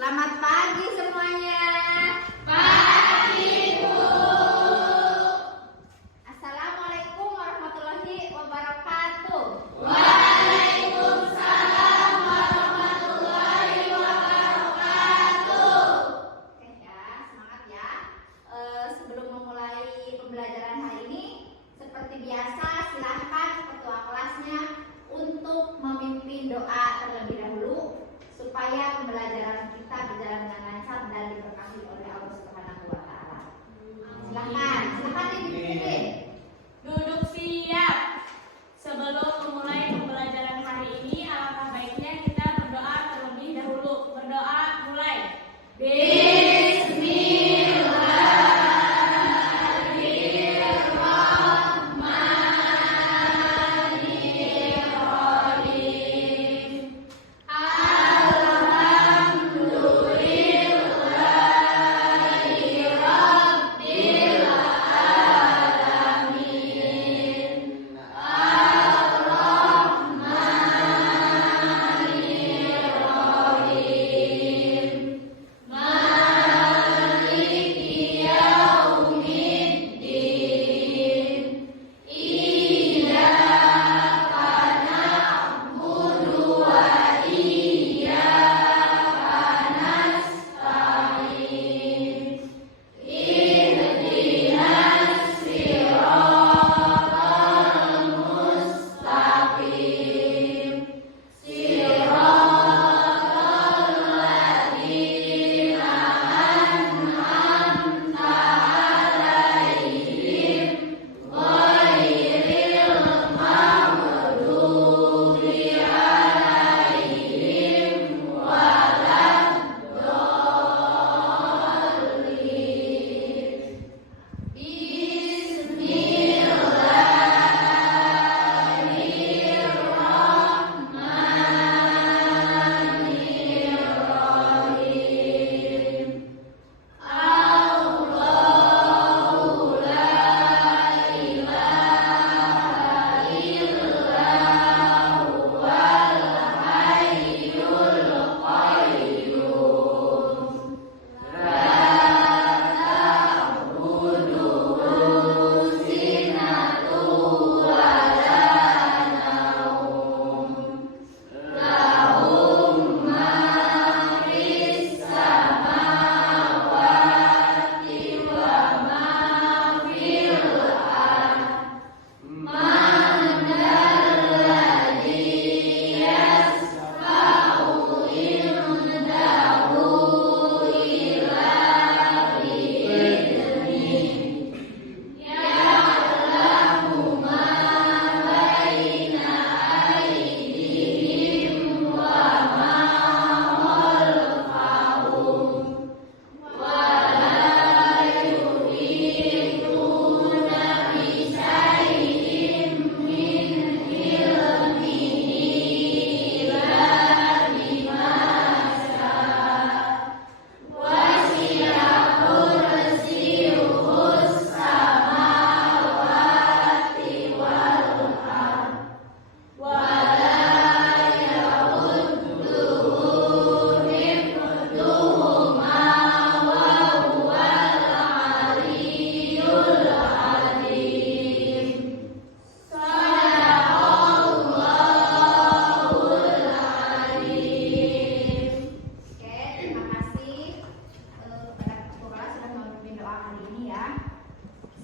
Selamat pagi semuanya. Pagi, Bu. Assalamualaikum warahmatullahi wabarakatuh. Waalaikumsalam warahmatullahi wabarakatuh. Oke ya, semangat ya. Sebelum memulai pembelajaran hari ini, seperti biasa silahkan ketua kelasnya untuk memimpin doa terlebih dahulu supaya pembelajaran kita berjalan dengan lancar dan diberkahi oleh Allah Subhanahu wa taala. Silakan dipimpin. Duduk siap. Sebelum memulai pembelajaran hari ini, alangkah baiknya kita berdoa terlebih dahulu. Berdoa mulai.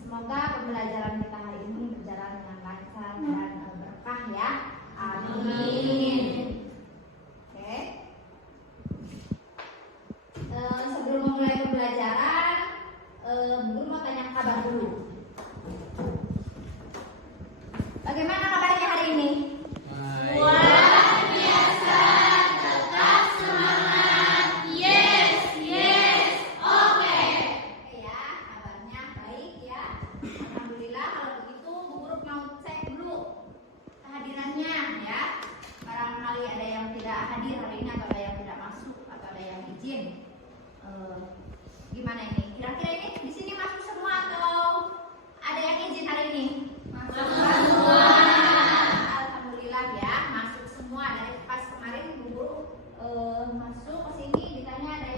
Semoga pembelajaran kita hari ini berjalan dengan lancar dan berkah ya. Amin. Oke. Sebelum memulai pembelajaran, Guru mau tanya kabar dulu. Bagaimana kabarnya hari ini? Luar biasa. Tetap semangat. Yes, yes. Oke. Oke ya, kabarnya baik ya. Alhamdulillah. Kalau begitu Bu Guru mau cek dulu kehadirannya ya. Barangkali ada yang tidak hadir hari ini atau ada yang tidak masuk atau ada yang izin. Gimana ini? Kira-kira ini di sini masuk semua atau ada yang izin hari ini? Masuk semua. Alhamdulillah ya, masuk semua. Dari pas kemarin Bu Guru masuk ke sini ditanya ada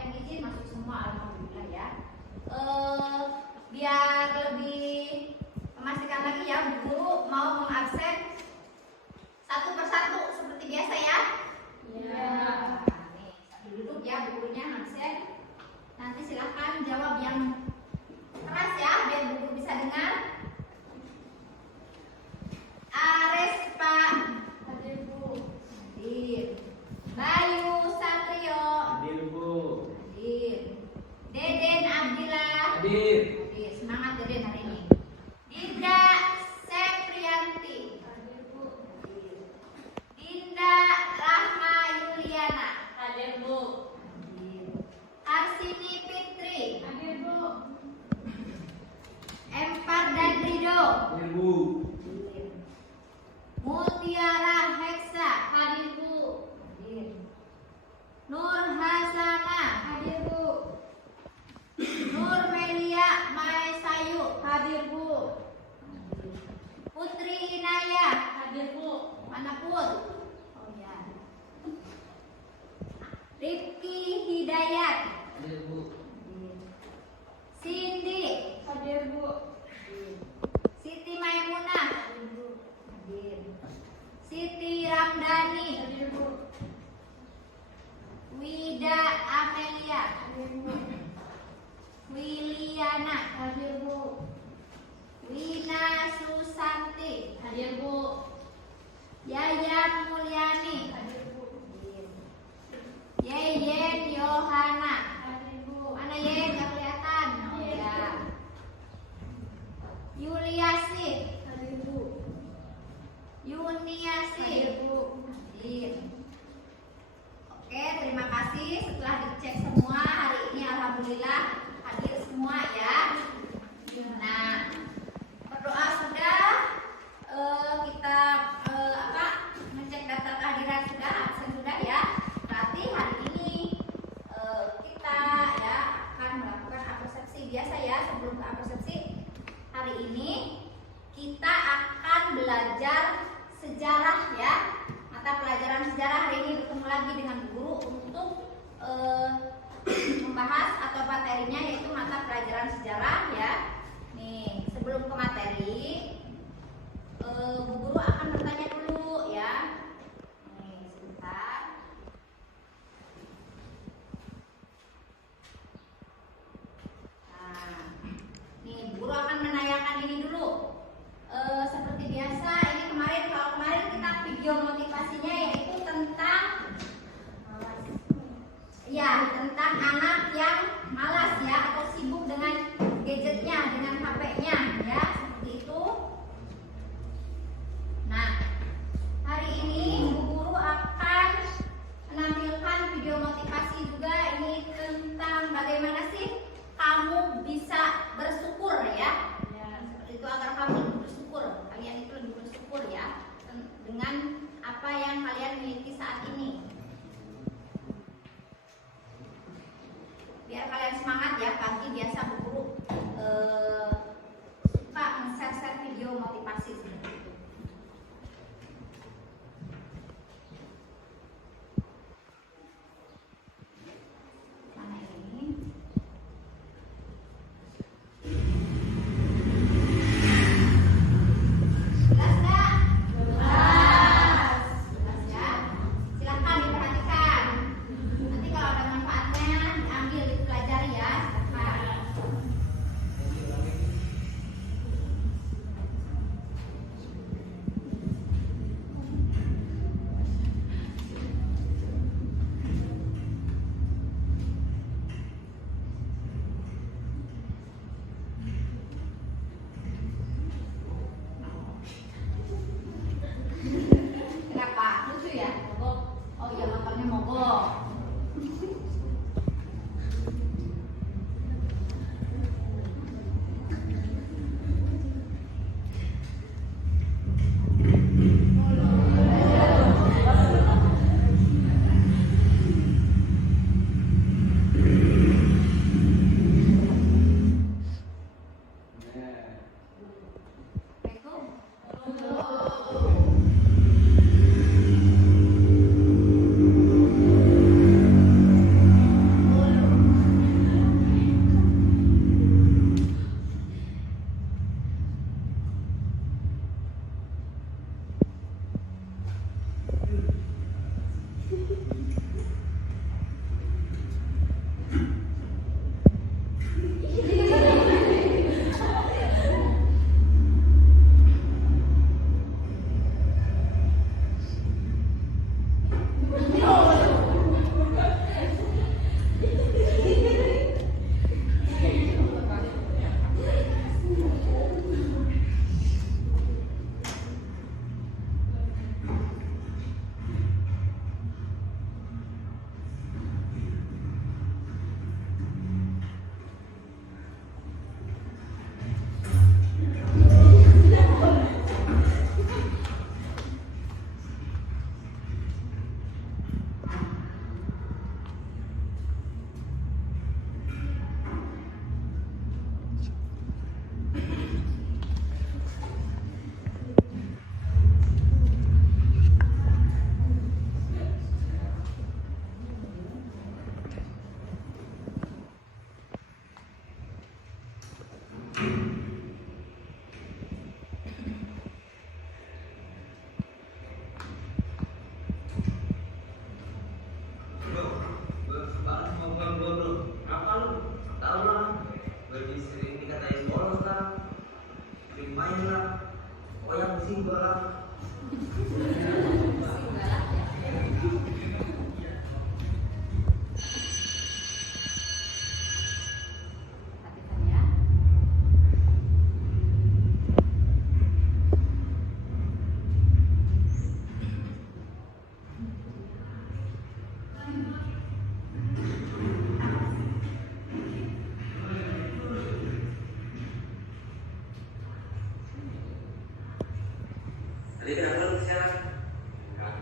Hidayat. Hadir, Bu. Cindy. Hadir, Bu. Siti Maimunah. Hadir. Siti Ramdhani. Hadir, Bu. Wida Amelia. Hadir, Bu. Wiliana. Hadir, Bu. Wina Susanti. Hadir, Bu. Yayan Mulyani. Hadir, Bu. Yeyen Yohana. Hadir, Bu. Mana Yeyen? Gak kelihatan. Oh, ya. Yuliasi. Hadir, Bu. Yuniasi. Hadir, Bu. Hadir. Oke, terima kasih. Setelah dicek semua hari ini, alhamdulillah hadir semua ya. Nah, berdoa sudah, kita ngecek data kehadiran sudah, absen sudah ya. Berarti hari ini kita ya akan melakukan apersepsi biasa ya. Sebelum ke apersepsi hari ini kita akan belajar sejarah ya. Mata pelajaran sejarah hari ini bertemu lagi dengan guru untuk membahas atau materinya yaitu mata pelajaran sejarah ya. Nih, sebelum ke materi, Bu Guru akan bertanya dulu ya. Nih, sebentar. Nah, nih Bu Guru akan menanyakan ini dulu. Seperti biasa, ini kalau kemarin kita video motivasinya yaitu tentang tentang anak yang malas ya atau sibuk dengan gadgetnya, dengan HP-nya ya, seperti itu. Nah, hari ini Bu Guru akan menampilkan video motivasi juga ini tentang bagaimana sih kamu bisa bersyukur ya. Seperti itu agar kamu lebih bersyukur, kalian itu lebih bersyukur ya dengan apa yang kalian miliki saat ini. Biar kalian semangat ya, pagi biasa Bu Guru suka nge-share video motivasi seperti itu. Mana ini? Jelas nggak? Jelas ya. Silakan diperhatikan. Nanti kalau ada manfaatnya diambil, dipelajari ya. Silakan.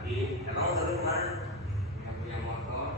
Emang seru kan? Yang punya motor.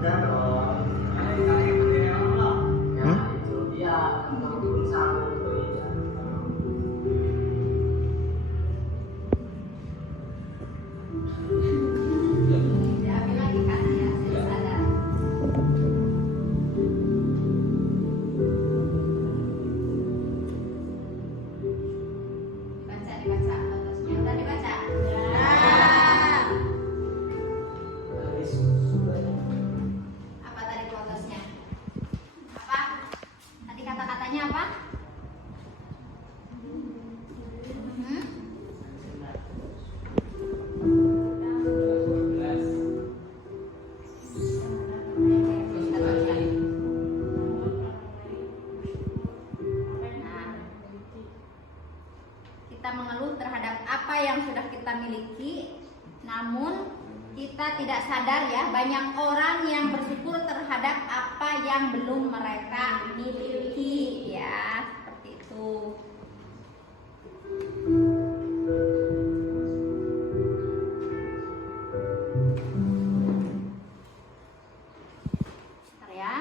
Udah dong. Kalian penting Allah. Ya, itu dia untuk satu itu ya. Diambil lagi kan ya, sudah sadar. Dibaca fotonya. Udah dibaca? Udah. Apa tadi fotonya? Apa? Tadi kata-katanya apa? Hmm? Nah, kita mengeluh terhadap apa yang sudah kita miliki, namun kita tidak sadar ya, banyak orang yang bersyukur terhadap apa yang belum mereka miliki ya, seperti itu. Bentar ya.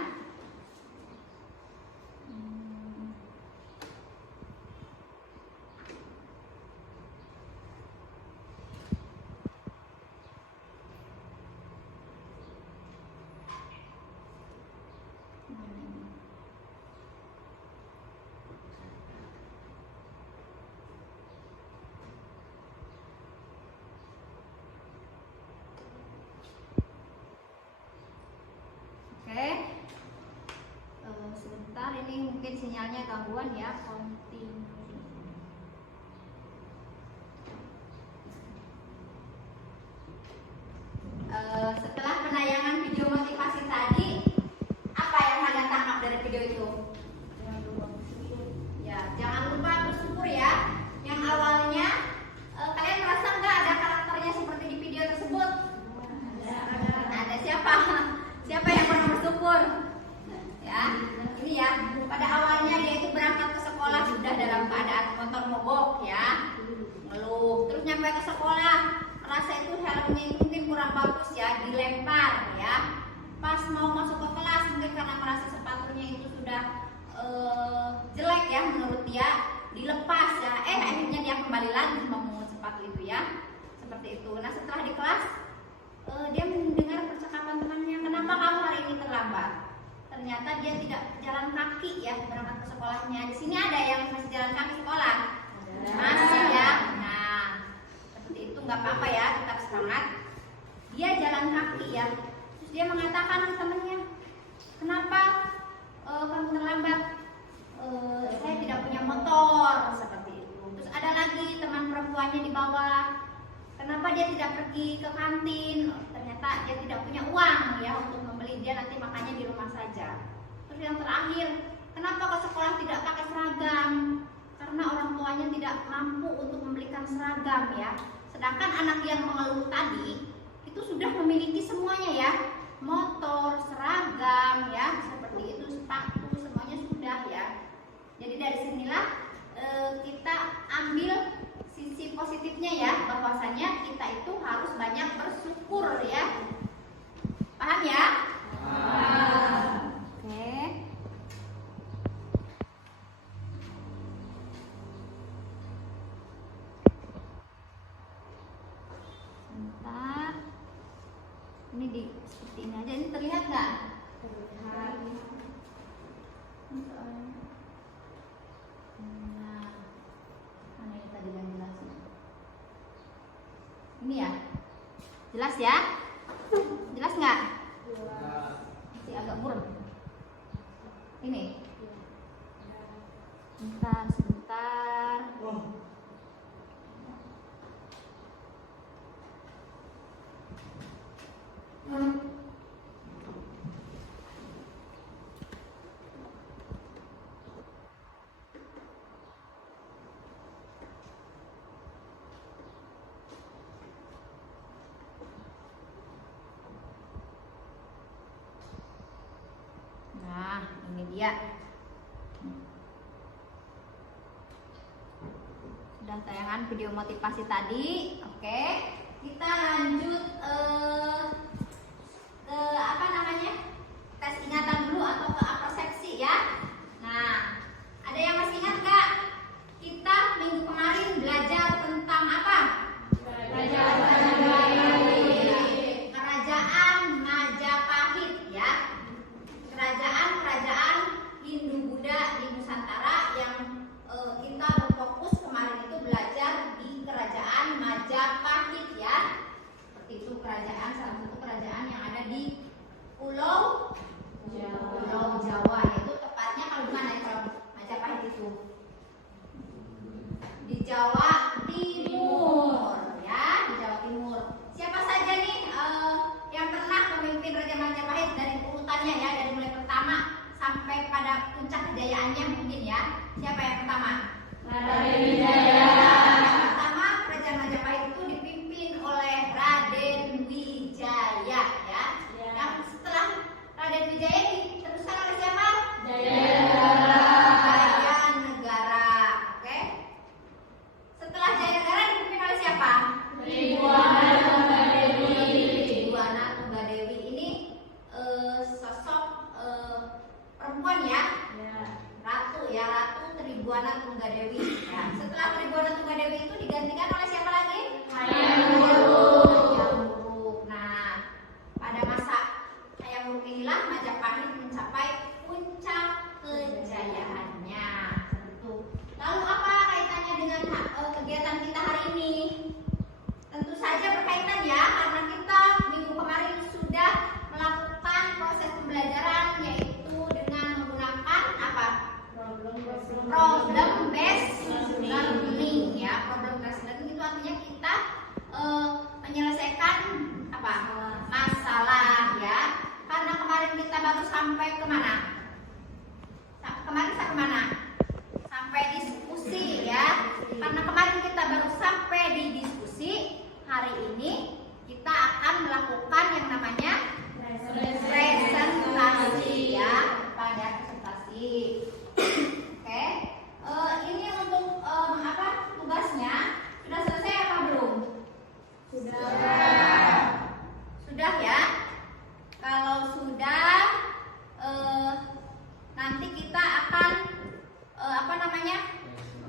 Oke. Sebentar, ini mungkin sinyalnya gangguan ya. Continue. Setelah penayangan video motivasi tadi, apa yang kalian tangkap dari video itu? Ya, jangan lupa bersyukur ya. Yang awalnya kalian merasa nggak ada karakternya seperti di video tersebut? Ada siapa? Siapa yang pernah bersyukur? Ya, ini ya. Pada awalnya dia itu berangkat ke sekolah sudah dalam keadaan motor mogok ya, ngeluh. Terus nyampe ke sekolah, merasa itu helmnya itu mungkin kurang bagus ya, dilempar ya. Pas mau masuk ke kelas mungkin karena merasa sepatunya itu sudah jelek ya menurut dia, dilepas ya. Akhirnya dia kembali lagi memungut sepatu itu ya, seperti itu. Nah setelah di kelas dia mendengar percakapan temannya, kenapa kamu hari ini terlambat? Ternyata dia tidak jalan kaki ya berangkat ke sekolahnya. Di sini ada yang masih jalan kaki sekolah? Masih ya. Nah seperti itu, nggak apa-apa ya, tetap semangat. Dia jalan kaki ya. Terus dia mengatakan ke temannya, kenapa kamu terlambat? Saya tidak punya motor, seperti itu. Terus ada lagi teman perempuannya di bawah, kenapa dia tidak pergi ke kantin? Ternyata dia tidak punya uang ya untuk membeli, dia nanti makannya di rumah saja. Terus yang terakhir, kenapa ke sekolah tidak pakai seragam? Karena orang tuanya tidak mampu untuk membelikan seragam ya. Sedangkan anak yang mengeluh tadi itu sudah memiliki semuanya ya, motor, seragam ya, seperti itu, sepatu, semuanya sudah ya. Jadi dari sinilah kita ambil sisi positifnya ya, bahwasanya kita itu harus banyak bersyukur ya. Paham ya? Oke. Sebentar. Ini seperti ini aja. Ini terlihat nggak? Terlihat. Jelas ya? Jelas nggak? Masih agak buram. Ini. Sebentar. Nah, ini dia. Sudah tayangan video motivasi tadi. Oke, kita lanjut ke apa namanya? Tes ingatan dulu atau ke persepsi ya. Nah, ada yang masih ingat nggak? Kita minggu kemarin belajar tentang apa? Kerajaan Majapahit ya. Kerajaan Hindu-Buddha di Nusantara yang kita berfokus kemarin itu belajar di kerajaan Majapahit ya. Seperti itu kerajaan, salah satu kerajaan yang ada di Pulau Jawa, yaitu tepatnya kalau di mana ya kalau Majapahit itu? Di Jawa Timur ya, di Jawa Timur. Siapa saja nih yang pernah memimpin Raja Majapahit dari urutannya ya, dari mulai pertama sampai pada puncak kejayaannya mungkin ya. Siapa yang pertama? Raden Wijaya. Yang pertama Kerajaan Majapahit itu dipimpin oleh Raden Wijaya ya. Yang setelah Raden Wijaya diteruskan oleh siapa? Jayanegara. Oke. Setelah Jayanegara dipimpin oleh siapa? Tribhuwana Tunggadewi. Tribhuwana Tunggadewi ini sosok perempuan ya. Ratu ya, Ratu Tribhuwana Tunggadewi. Ya. Setelah Tribhuwana Tunggadewi itu digantikan oleh siapa lagi? Hayam Wuruk. Nah, pada masa Hayam Wuruk inilah Majapahit mencapai puncak kejayaannya. Itu. Lalu apa kaitannya dengan kegiatan kita hari ini? Tentu saja berkaitan ya, karena kita minggu kemarin sudah melakukan proses pembelajaran yaitu dengan menggunakan apa? Problem based learning ya. Problem based learning itu artinya kita menyelesaikan apa? Masalah ya. Karena kemarin kita baru sampai kemana? Kemarin sampai mana? Sampai diskusi ya. Karena kemarin kita baru sampai di diskusi, hari ini kita akan melakukan yang namanya presentasi ya. Pada presentasi. Oke, ini untuk apa tugasnya sudah selesai apa belum? Sudah ya. Kalau sudah, nanti kita akan apa namanya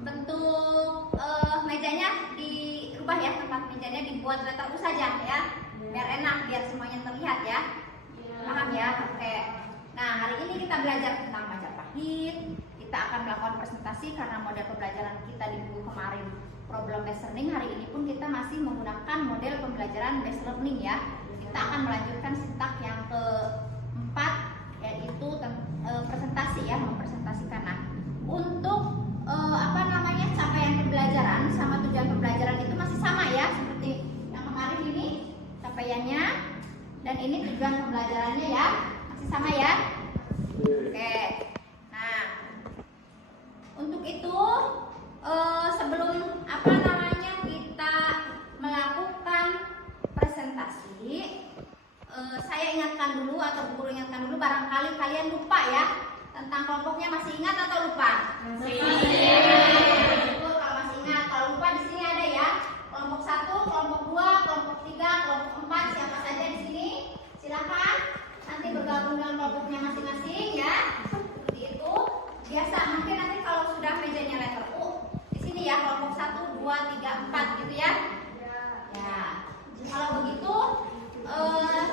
bentuk mejanya dirubah ya, tempat mejanya dibuat letter U saja ya, biar enak, biar semuanya terlihat ya. Paham ya? Oke. Nah, hari ini kita belajar tentang Majapahit. Kita akan melakukan presentasi karena model pembelajaran kita di minggu kemarin problem based learning. Hari ini pun kita masih menggunakan model pembelajaran based learning ya. Kita akan melanjutkan sintak yang keempat, yaitu presentasi ya, mempresentasikan. Nah, untuk apa namanya capaian pembelajaran sama tujuan pembelajaran itu masih sama ya, seperti yang kemarin ini capaiannya dan ini tujuan pembelajarannya ya, masih sama ya. Oke. Nah, untuk itu sebelum apa namanya kita melakukan presentasi, saya ingatkan dulu atau guru ingatkan dulu, barangkali kalian lupa ya tentang kelompoknya. Masih ingat atau lupa? Kalau masih ingat, kalau lupa di sini ada ya kelompok 1, kelompok 2, kelompok 3, kelompok 4. Siapa saja di sini silakan nanti bergabung dengan kelompoknya masing-masing ya. Seperti itu. Biasa mungkin nanti kalau sudah mejanya letter U di sini ya, kelompok 1, 2, 3, 4 gitu ya. Ya. Kalau begitu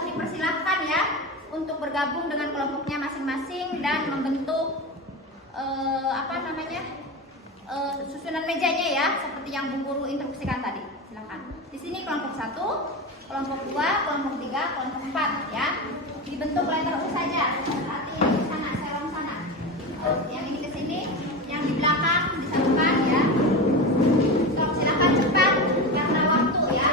dipersilahkan ya untuk bergabung dengan kelompoknya masing-masing dan membentuk apa namanya susunan mejanya ya, seperti yang Bu Guru instruksikan tadi. Silakan. Di sini kelompok 1 kelompok 2, kelompok 3, kelompok 4 ya. Dibentuk letter U saja. Berarti yang di sana, serong sana. Yang ini ke sini, yang di belakang disatukan ya. So, silakan cepat karena waktu ya.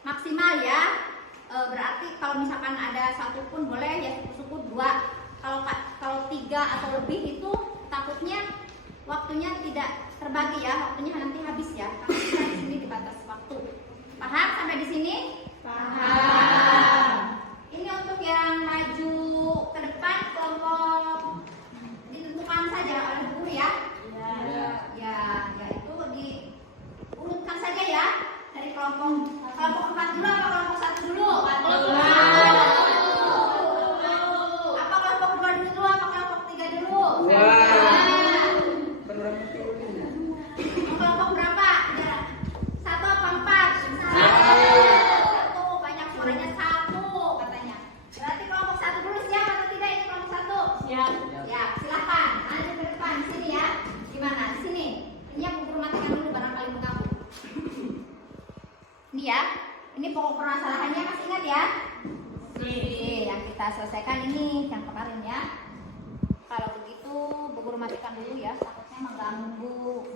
Maksimal ya. Berarti kalau misalkan ada satu pun boleh ya, syukur-syukur 2. Kalau 3 atau lebih itu takutnya waktunya tidak terbagi ya, waktunya nanti habis ya. Karena kita di sini dibatasi waktu. Paham sampai di sini? Paham. Ini untuk yang maju ke depan kelompok ditentukan saja oleh guru ya. Ya, itu diurutkan saja ya dari kelompok 4 dulu apa kelompok 1 dulu? Apa kelompok 2 dulu apa kelompok 3 dulu? Siap. Ya, silakan. Lanjut ke depan sini ya. Gimana? Di sini. Ini aku guru matikan dulu barangkali mengganggu. Ini ya. Ini pokok permasalahannya masih ingat ya? Oke, yang kita selesaikan ini yang kemarin ya. Kalau begitu, Bu Guru matikan dulu ya, takutnya mengganggu.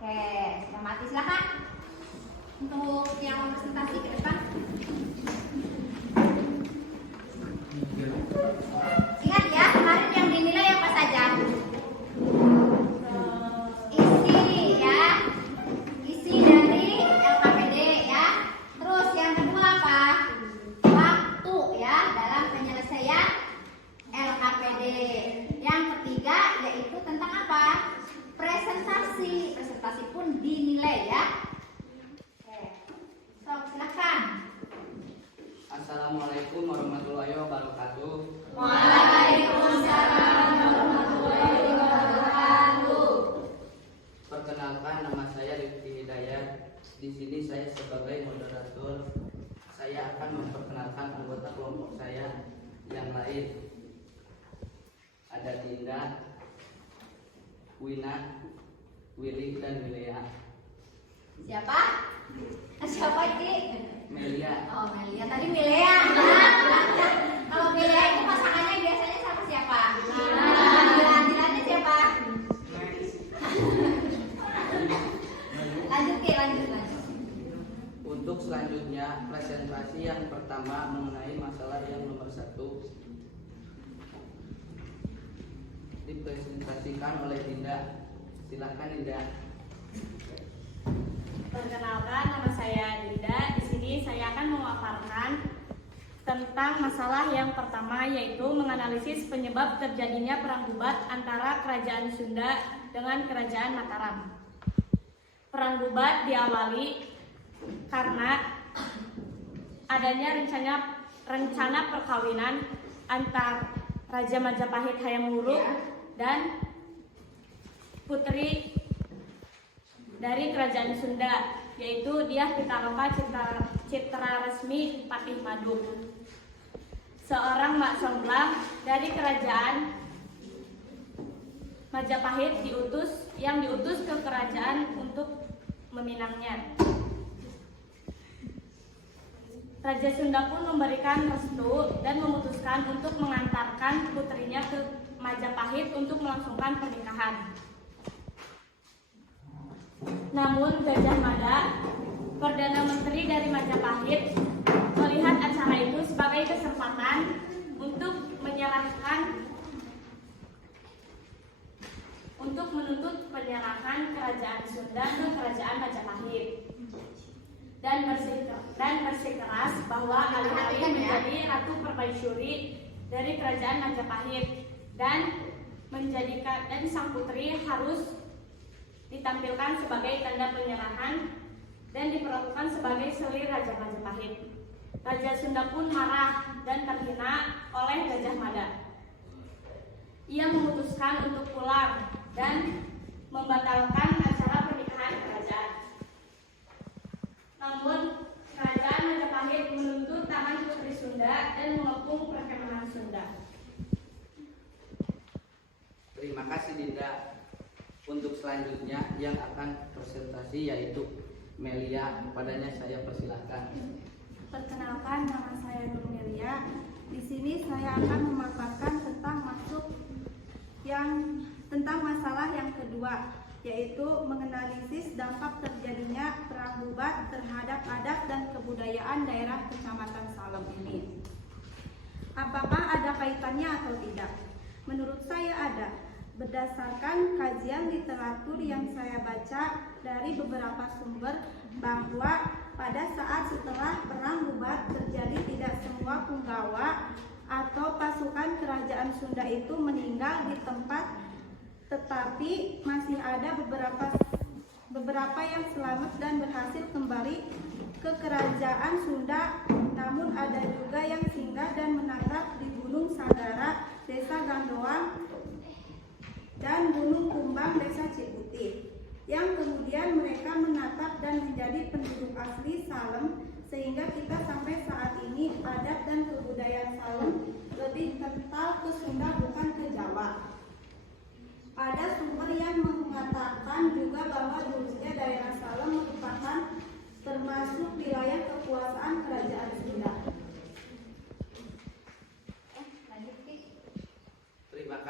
Oke, sudah mati, silakan. Untuk yang presentasi ke depan. Ingat ya, kemarin yang dinilai apa saja? Isi ya. Isi dari LKPD ya. Terus yang kedua apa? Waktu ya dalam penyelesaian LKPD. Yang ketiga yaitu tentang apa? Presentasi. Presentasi pun dinilai ya. Oke. So, silakan. Assalamualaikum warahmatullahi wabarakatuh. Waalaikumsalam warahmatullahi wabarakatuh. Perkenalkan, nama saya Rifki Hidayat. Di sini saya sebagai moderator. Saya akan memperkenalkan anggota kelompok saya yang lain. Ada Dinda, Wina, Willy, dan Milea. Siapa? Siapa ini? Melia. Oh, Melia. Tadi Milea. Kalau Milea itu pasangannya biasanya sama siapa? Lanjutannya siapa? Lanjut. Untuk selanjutnya, presentasi yang pertama mengenai masalah yang nomor 1 dipresentasikan oleh Dinda. Silakan Dinda. Perkenalkan, nama saya Dinda. Di sini saya akan memaparkan tentang masalah yang pertama, yaitu menganalisis penyebab terjadinya perang bubat antara Kerajaan Sunda dengan Kerajaan Mataram. Perang bubat diawali karena adanya rencana perkawinan antar Raja Majapahit Hayam Wuruk dan putri dari Kerajaan Sunda, yaitu Dyah Pitaloka Citra Resmi Patih Madu, seorang Mak Somblang dari Kerajaan Majapahit yang diutus ke kerajaan untuk meminangnya. Raja Sunda pun memberikan restu dan memutuskan untuk mengantarkan putrinya ke Majapahit untuk melangsungkan pernikahan. Namun Gajah Mada, Perdana Menteri dari Majapahit, melihat acara itu sebagai kesempatan untuk menuntut penyerahan Kerajaan Sunda ke Kerajaan Majapahit dan bersikeras bahwa alih-alih menjadi Ratu Permaisuri dari Kerajaan Majapahit dan sang putri harus ditampilkan sebagai tanda penyerahan dan diperlakukan sebagai selir Raja Majapahit. Raja Sunda pun marah dan terhina oleh Gajah Mada. Ia memutuskan untuk pulang dan membatalkan acara pernikahan kerajaan. Namun Kerajaan Majapahit menuntut tangan putri Sunda dan mengepung perkemahan Sunda. Terima kasih Dinda. Untuk selanjutnya yang akan presentasi yaitu Melia. Padanya saya persilahkan. Perkenalkan, nama saya Nur Melia. Di sini saya akan memaparkan tentang masalah yang kedua, yaitu menganalisis dampak terjadinya perang bubat terhadap adat dan kebudayaan daerah Kecamatan Salem ini. Apakah ada kaitannya atau tidak? Menurut saya ada. Berdasarkan kajian literatur yang saya baca dari beberapa sumber, bahwa pada saat setelah perang bubat terjadi, tidak semua punggawa atau pasukan kerajaan Sunda itu meninggal di tempat, tetapi masih ada beberapa yang selamat dan berhasil kembali ke kerajaan Sunda. Namun ada juga yang singgah dan menetap di Gunung Sagara, Desa Gandoang, dan Gunung Kumbang, Desa Ciputih, yang kemudian mereka menetap dan menjadi penduduk asli Salem, sehingga kita sampai saat ini adat dan kebudayaan Salem lebih kental ke Sunda bukan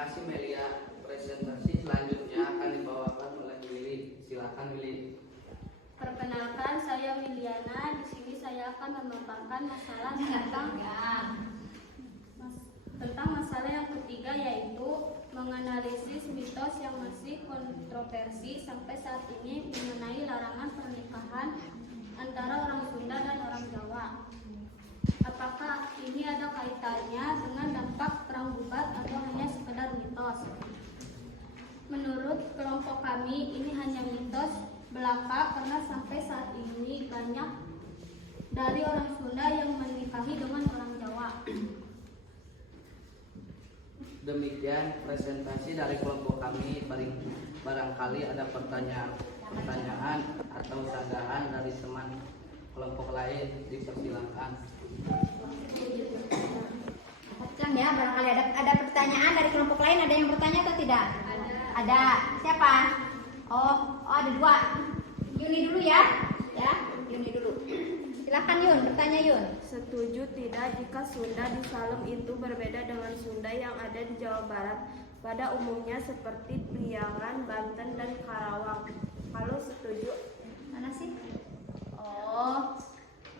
kasih Melia. Presentasi selanjutnya akan dibawakan oleh Willy. Silakan Willy. Perkenalkan, saya Miliana. Di sini saya akan memaparkan masalah tentang masalah yang ketiga, yaitu menganalisis mitos yang masih kontroversi sampai saat ini mengenai larangan pernikahan antara orang Sunda dan orang Jawa. Apakah ini ada kaitannya dengan dampak perang bubat atau hanya sekedar mitos? Menurut kelompok kami, ini hanya mitos belaka karena sampai saat ini banyak dari orang Sunda yang menikahi dengan orang Jawa. Demikian presentasi dari kelompok kami. Barangkali ada pertanyaan atau sanggahan dari teman kelompok lain, dipersilakan. Acang ya, barangkali ada pertanyaan dari kelompok lain. Ada yang bertanya atau tidak? Ada. Siapa? Oh ada dua. Yuni dulu ya. Yuni dulu. Silakan Yun, bertanya Yun. Setuju tidak jika Sunda di Salem itu berbeda dengan Sunda yang ada di Jawa Barat pada umumnya seperti Priangan, Banten, dan Karawang? Kalau setuju, Mana sih?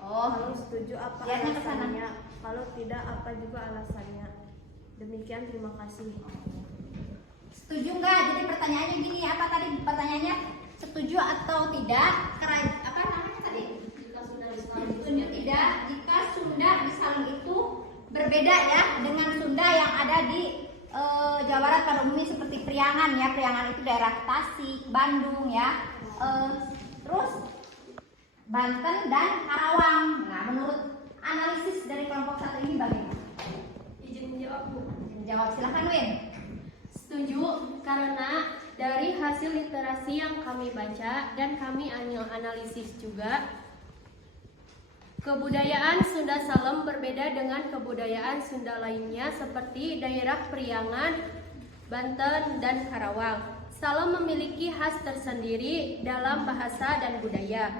kalau setuju apa Lihatnya ke sana. alasannya? Kalau tidak apa juga alasannya? Demikian, terima kasih. Setuju nggak? Jadi pertanyaannya gini, apa tadi pertanyaannya? Setuju atau tidak? Apa namanya tadi? Setuju tidak jika Sunda di Salem itu berbeda ya dengan Sunda yang ada di Jawa Barat pada umumnya seperti Priangan ya. Priangan itu daerah Tasik, Bandung ya. Terus Banten dan Karawang. Nah, menurut analisis dari kelompok satu ini bagaimana? Izin menjawab, Bu. Jawab silakan Win. Setuju, karena dari hasil literasi yang kami baca dan kami analisis juga, kebudayaan Sunda Salem berbeda dengan kebudayaan Sunda lainnya seperti daerah Priangan, Banten, dan Karawang. Salem memiliki khas tersendiri dalam bahasa dan budaya,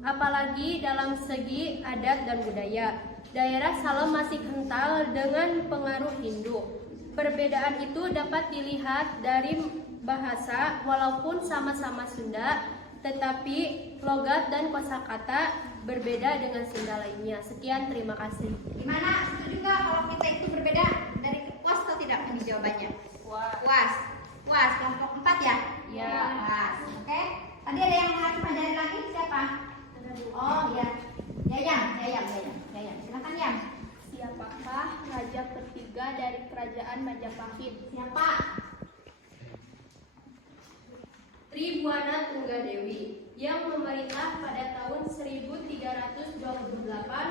apalagi dalam segi adat dan budaya. Daerah Salem masih kental dengan pengaruh Hindu. Perbedaan itu dapat dilihat dari bahasa, walaupun sama-sama Sunda, tetapi logat dan kosakata berbeda dengan Sunda lainnya. Sekian, terima kasih. Gimana? Setuju nggak kalau kita itu berbeda dari puas atau tidak? Ini jawabannya. Puas. Puas. Kelompok 4 ya? Ya. Puas. Oke. Tadi ada yang mengacungkan jari lagi. Siapa? Oh iya. Yayang. Silakan Yam. Siapakah raja ketiga dari kerajaan Majapahit? Siapa? Tribuana Tunggadewi yang memerintah pada tahun 1328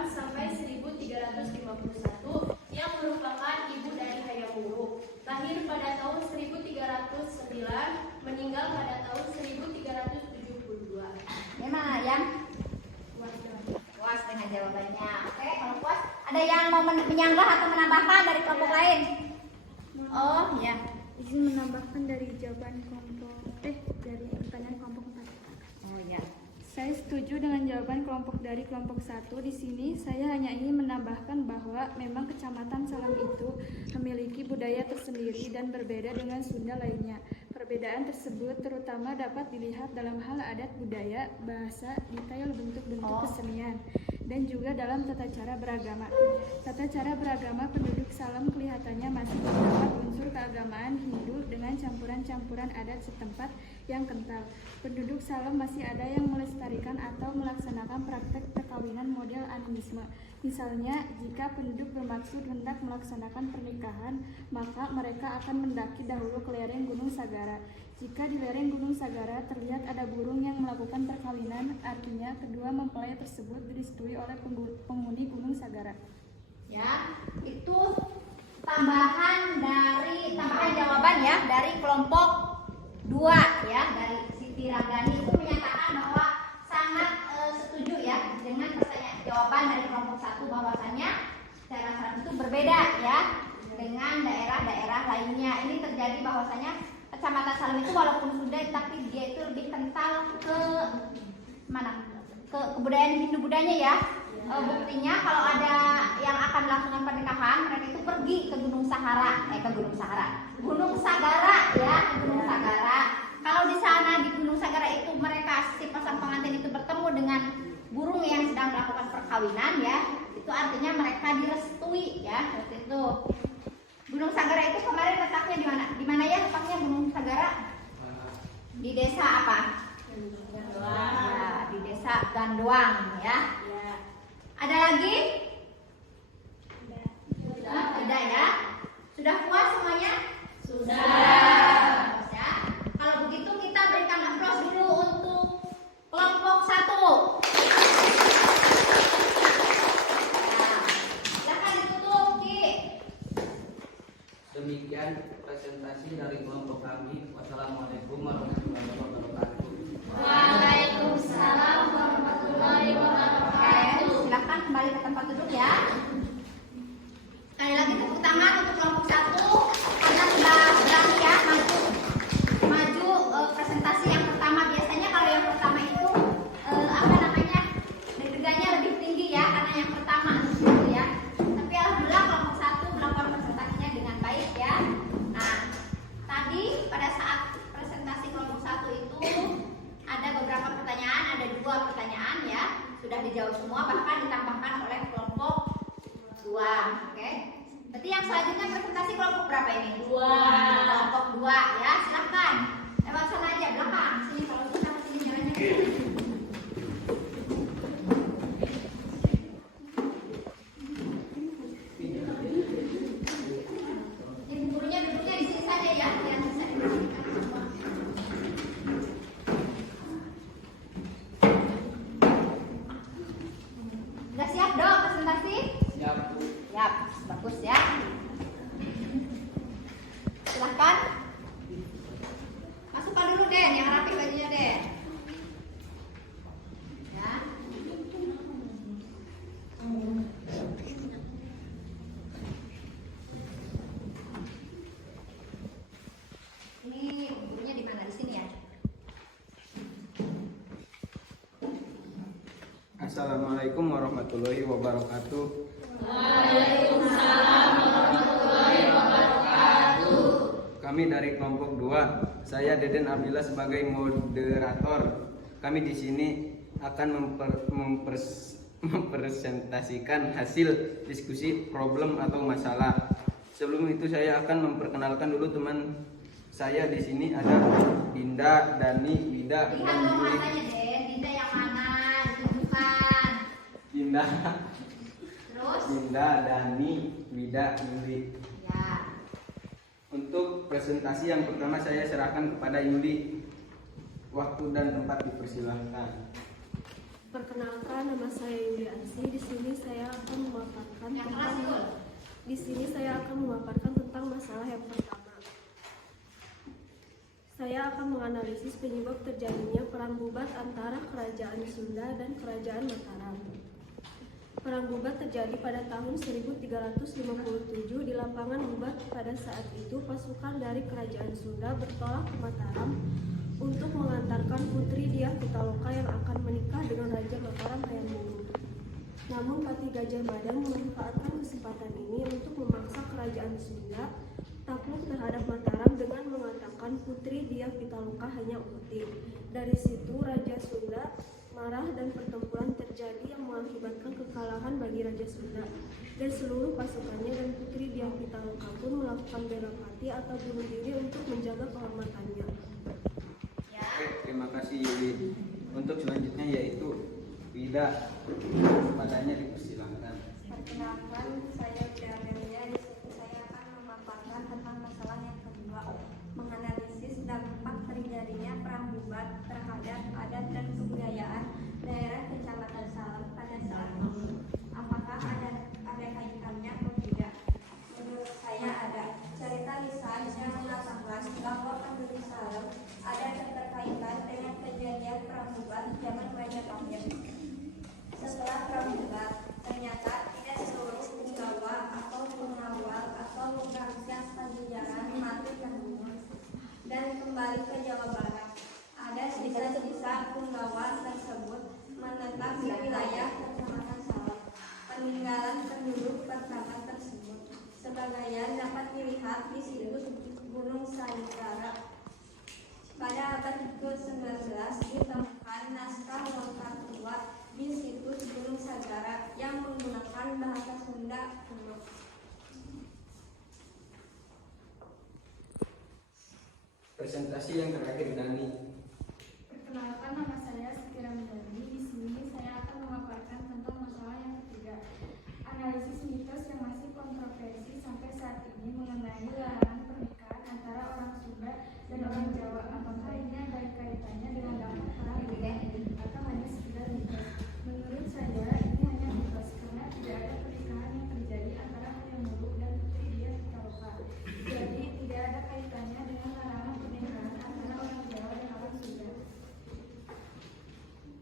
sampai 1351, yang merupakan ibu dari Hayam Wuruk. Lahir pada tahun 1309, meninggal pada tahun 1372. Gimana Yam? Puas dengan jawabannya. Oke, kalau puas, ada yang mau menyanggah atau menambahkan dari kelompok lain? Oh iya. Izin menambahkan dari jawaban dari pertanyaan kelompok 4. Oh iya. Saya setuju dengan jawaban dari kelompok 1. Di sini saya hanya ingin menambahkan bahwa memang Kecamatan Salem itu memiliki budaya tersendiri dan berbeda dengan Sunda lainnya. Perbedaan tersebut terutama dapat dilihat dalam hal adat budaya, bahasa, detail bentuk-bentuk kesenian, dan juga dalam tata cara beragama. Tata cara beragama penduduk Salem kelihatannya masih terdapat unsur keagamaan Hindu dengan campuran-campuran adat setempat yang kental. Penduduk Salem masih ada yang melestarikan atau melaksanakan praktek perkawinan model animisme. Misalnya, jika penduduk bermaksud hendak melaksanakan pernikahan, maka mereka akan mendaki dahulu ke lereng Gunung Sagara. Jika di lereng Gunung Sagara terlihat ada burung yang melakukan perkawinan, artinya kedua mempelai tersebut direstui oleh penghuni Gunung Sagara. Ya, itu tambahan jawaban ya dari kelompok 2 ya, dari Siti Ragani itu menyatakan bahwa sangat setuju ya dengan jawaban dari kelompok 1 bahwasannya daerah Salem itu berbeda ya dengan daerah-daerah lainnya. Ini terjadi bahwasanya Kecamatan Salem itu walaupun Sunda tapi dia itu lebih kental ke kebudayaan Hindu budayanya ya. Buktinya kalau ada yang akan melakukan pernikahan, mereka itu pergi ke Gunung Gunung Sagara ya, Gunung Sagara. Kalau di sana di Gunung Sagara itu mereka si pasang pengantin itu bertemu dengan burung yang sedang melakukan perkawinan ya, itu artinya mereka direstui ya, seperti itu. Gunung Sagara itu kemarin letaknya di mana? Di mana ya letaknya Gunung Sagara? Di desa apa? Ya, di desa Gandoang ya. Ada lagi? Sudah ya. Sudah puas semuanya? Sudah. Ya. Kalau begitu kita berikan aplaus dulu untuk kelompok 1. Silakan ditutup, Ki. Demikian presentasi dari kelompok kami. Wassalamualaikum warahmatullahi wabarakatuh. Waalaikumsalam warahmatullahi wabarakatuh. Silakan kembali ke tempat duduk ya. Sekali lagi tepuk tangan untuk kelompok 1 karena sudah berani ya maju presentasi yang pertama. Biasanya kalau yang pertama itu deg-degannya lebih tinggi ya karena yang pertama gitu ya. Tapi alhamdulillah kelompok 1 melakukan presentasinya dengan baik ya. Nah, tadi pada saat presentasi kelompok 1 itu ada beberapa pertanyaan, ada 2 pertanyaan ya. Sudah dijawab semua, bahkan ditambahkan oleh kelompok 2. Oke. Berarti yang selanjutnya presentasi kelompok berapa ini? 2. Kelompok 2 ya, silahkan. Lewat sana aja belakang. Sini kalau bisa ke sini jalannya. Ini gurunya duduknya di sini saja ya, biar bisa diperhatikan semua. Sudah siap dong presentasi? Siap. Siap, bagus ya. Silahkan. Masukkan dulu Den, yang rapi bajunya Den. Ya. Ini bukunya di mana? Di sini ya. Assalamualaikum warahmatullahi wabarakatuh. Kami dari kelompok 2. Saya Deden Abdillah sebagai moderator. Kami di sini akan mempresentasikan hasil diskusi problem atau masalah. Sebelum itu saya akan memperkenalkan dulu teman saya di sini ada Dinda, Dani, Wida, Lihat dan dong Yuli. matanya Den, Dinda yang mana? Ditunjukkan. Dinda, Terus? Dinda, Dani, Wida, Yuli. Ya. Untuk presentasi yang pertama saya serahkan kepada Yuli. Waktu dan tempat dipersilahkan. Perkenalkan, nama saya Yuli Ansi. Di sini saya akan memaparkan Yang keras Yul. tentang masalah yang pertama. Saya akan menganalisis penyebab terjadinya perang bubat antara Kerajaan Sunda dan Kerajaan Mataram. Perang bubat terjadi pada tahun 1357 di lapangan Bubat. Pada saat itu pasukan dari Kerajaan Sunda bertolak ke Mataram untuk mengantarkan putri Dyah Pitaloka yang akan menikah dengan Raja Mataram Hayam. Namun Patih Gajah Mada memanfaatkan kesempatan ini untuk memaksa Kerajaan Sunda takluk terhadap Mataram dengan mengatakan putri Dyah Pitaloka hanya putih. Dari situ Raja Sunda marah dan pertempuran terjadi yang mengakibatkan kekalahan bagi Raja Sunda dan seluruh pasukannya, dan putri Dyah Pitaloka pun melakukan bela mati atau bunuh diri untuk menjaga kehormatannya. Oke, terima kasih Yuli. Untuk selanjutnya yaitu Wida. Padanya dipersilahkan. Perkenalkan, saya Wida Amelia. Di sini saya akan memaparkan tentang masalah yang kedua, menganalisis dampak terjadinya perang bubat terhadap adat dan kebudayaan daerah Kecamatan Salem pada saat ini. Apakah ada kaitannya atau tidak? Menurut saya ada. Cerita lisan yang mengatakan bahwa penduduk Salem ada keterkaitan dengan kejadian perang bubat zaman Majapahit. Setelah perang bubat, ternyata tidak seluruh punggawa atau pengawal atau penggangsang Pajajaran mati terbunuh dan kembali ke Jawa Barat. Ada sisa-sisa punggawa tersebut menetap di wilayah Kecamatan Salem. Peninggalan penduduk pertama tersebut sebagian dapat terlihat di situs Gunung Saigara. Pada abad ke-19 ditemukan naskah lengkap tua di situs Gunung Sagara yang menggunakan bahasa Sunda kuno. Presentasi yang terakhir, Dani. Perkenalkan, nama saya Siti Ramdhani. Di sini saya akan memaparkan tentang masalah yang ketiga, analisis mitos yang masih kontroversi sampai saat ini mengenai larangan pernikahan antara orang Sunda dan orang Jawa. Apakah ini ada kaitannya dengan dampak perang atau hanya sekedar mitos? Menurut saya ini hanya mitos karena tidak ada pernikahan yang terjadi antara Hayam Wuruk dan Putri Diah Pitaloka. Jadi tidak ada kaitannya dengan larangan pernikahan antara orang Jawa dan orang Sunda.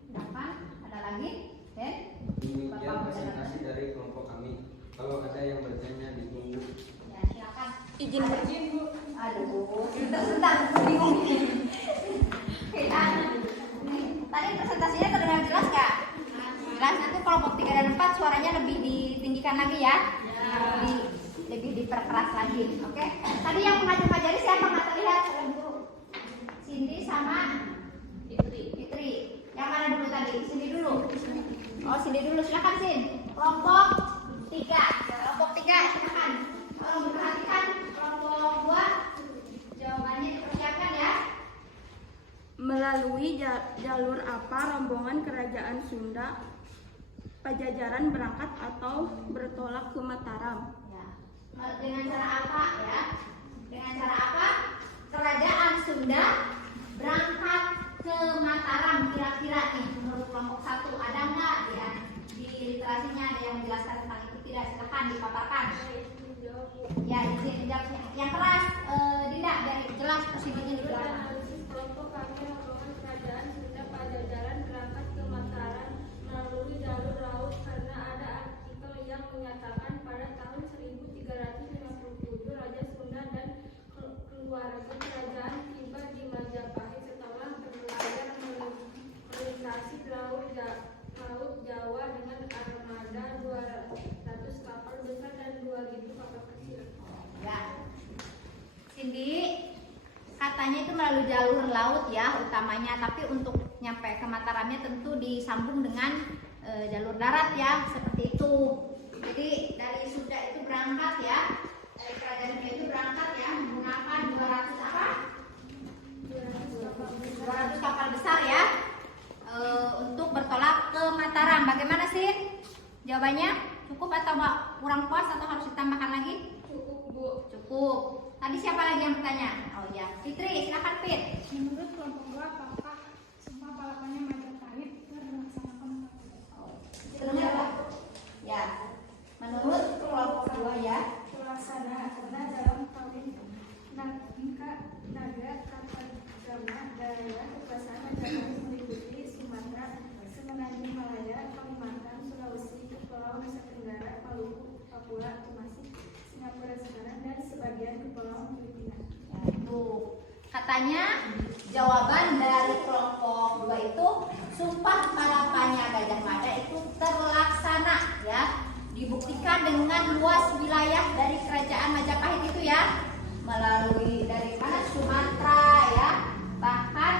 Dapat? Ada lagi? Ben? Demikian presentasi dari kelompok kami. Kalau ada yang bertanya ditunggu. Ya, silakan. Izin Bu. Aduh, sebentar, bingung. Tadi presentasinya terdengar jelas nggak? Jelas. Nanti kelompok 3 dan 4 suaranya lebih ditinggikan lagi ya. Lebih diperkeras lagi. Oke. Tadi yang mengaju majari siapa nggak terlihat? Cindy sama Fitri. Yang mana dulu tadi? Cindy dulu. Oh, Cindy dulu. Silakan, Sin. Kelompok 3. Kelompok 3 silakan. Kalau memperhatikan kelompok 2 jawabannya dipersiapkan ya. Melalui jalur apa rombongan kerajaan Sunda Pajajaran berangkat atau bertolak ke Mataram? Ya. Dengan cara apa ya? Dengan cara apa? Kerajaan Sunda berangkat ke Mataram kira-kira nih menurut kelompok 1 ada nggak ya? Di literasinya ada yang menjelaskan tentang itu tidak? Silakan dipaparkan. Ya, izin jawabnya. Yang keras, Dinda dari jelas persidangannya di belakang. Analisis kelompok kami rombongan kerajaan Sunda Pajajaran berangkat ke Mataram melalui jalur laut karena ada artikel yang menyatakan pada tahun 1357 Raja Sunda dan keluarga kerajaan tiba di Majapahit setelah berlayar melintasi laut Jawa dengan armada 200 kapal besar dan 2000 kapal kecil. Ya. Cindy, katanya itu melalui jalur laut ya utamanya, tapi untuk nyampe ke Mataramnya tentu disambung dengan jalur darat ya, seperti itu. Jadi dari Sunda itu berangkat ya, dari kerajaan Sunda itu berangkat ya menggunakan 200 apa? 200 kapal besar ya, untuk bertolak ke Mataram. Bagaimana sih jawabannya? Cukup atau kurang puas atau harus ditambahkan lagi? Cukup, Bu. Cukup. Tadi siapa lagi yang bertanya? Oh ya, Fitri, silakan Fit. Menurut kelompok 2, apakah Sumpah Palapanya Majapahit terlaksanakan? Terdengar Pak? Ya. Menurut kelompok 2 ya. Terlaksana karena dalam kawin Nangka Naga Kartagama daerah kekuasaan Majapahit meliputi Sumatera, Semenanjung Malaya, Kalimantan, Sulawesi, Kepulauan Nusa Tenggara, Maluku, Papua, Tumasik, Singapura sekarang dan sebagian Kepulauan Filipina. Ya, itu. Katanya jawaban dari kelompok 2 itu Sumpah Palapanya Gajah Mada itu terlaksana ya. Dibuktikan dengan luas wilayah dari kerajaan Majapahit itu ya. Melalui dari mana? Sumatera ya. Bahkan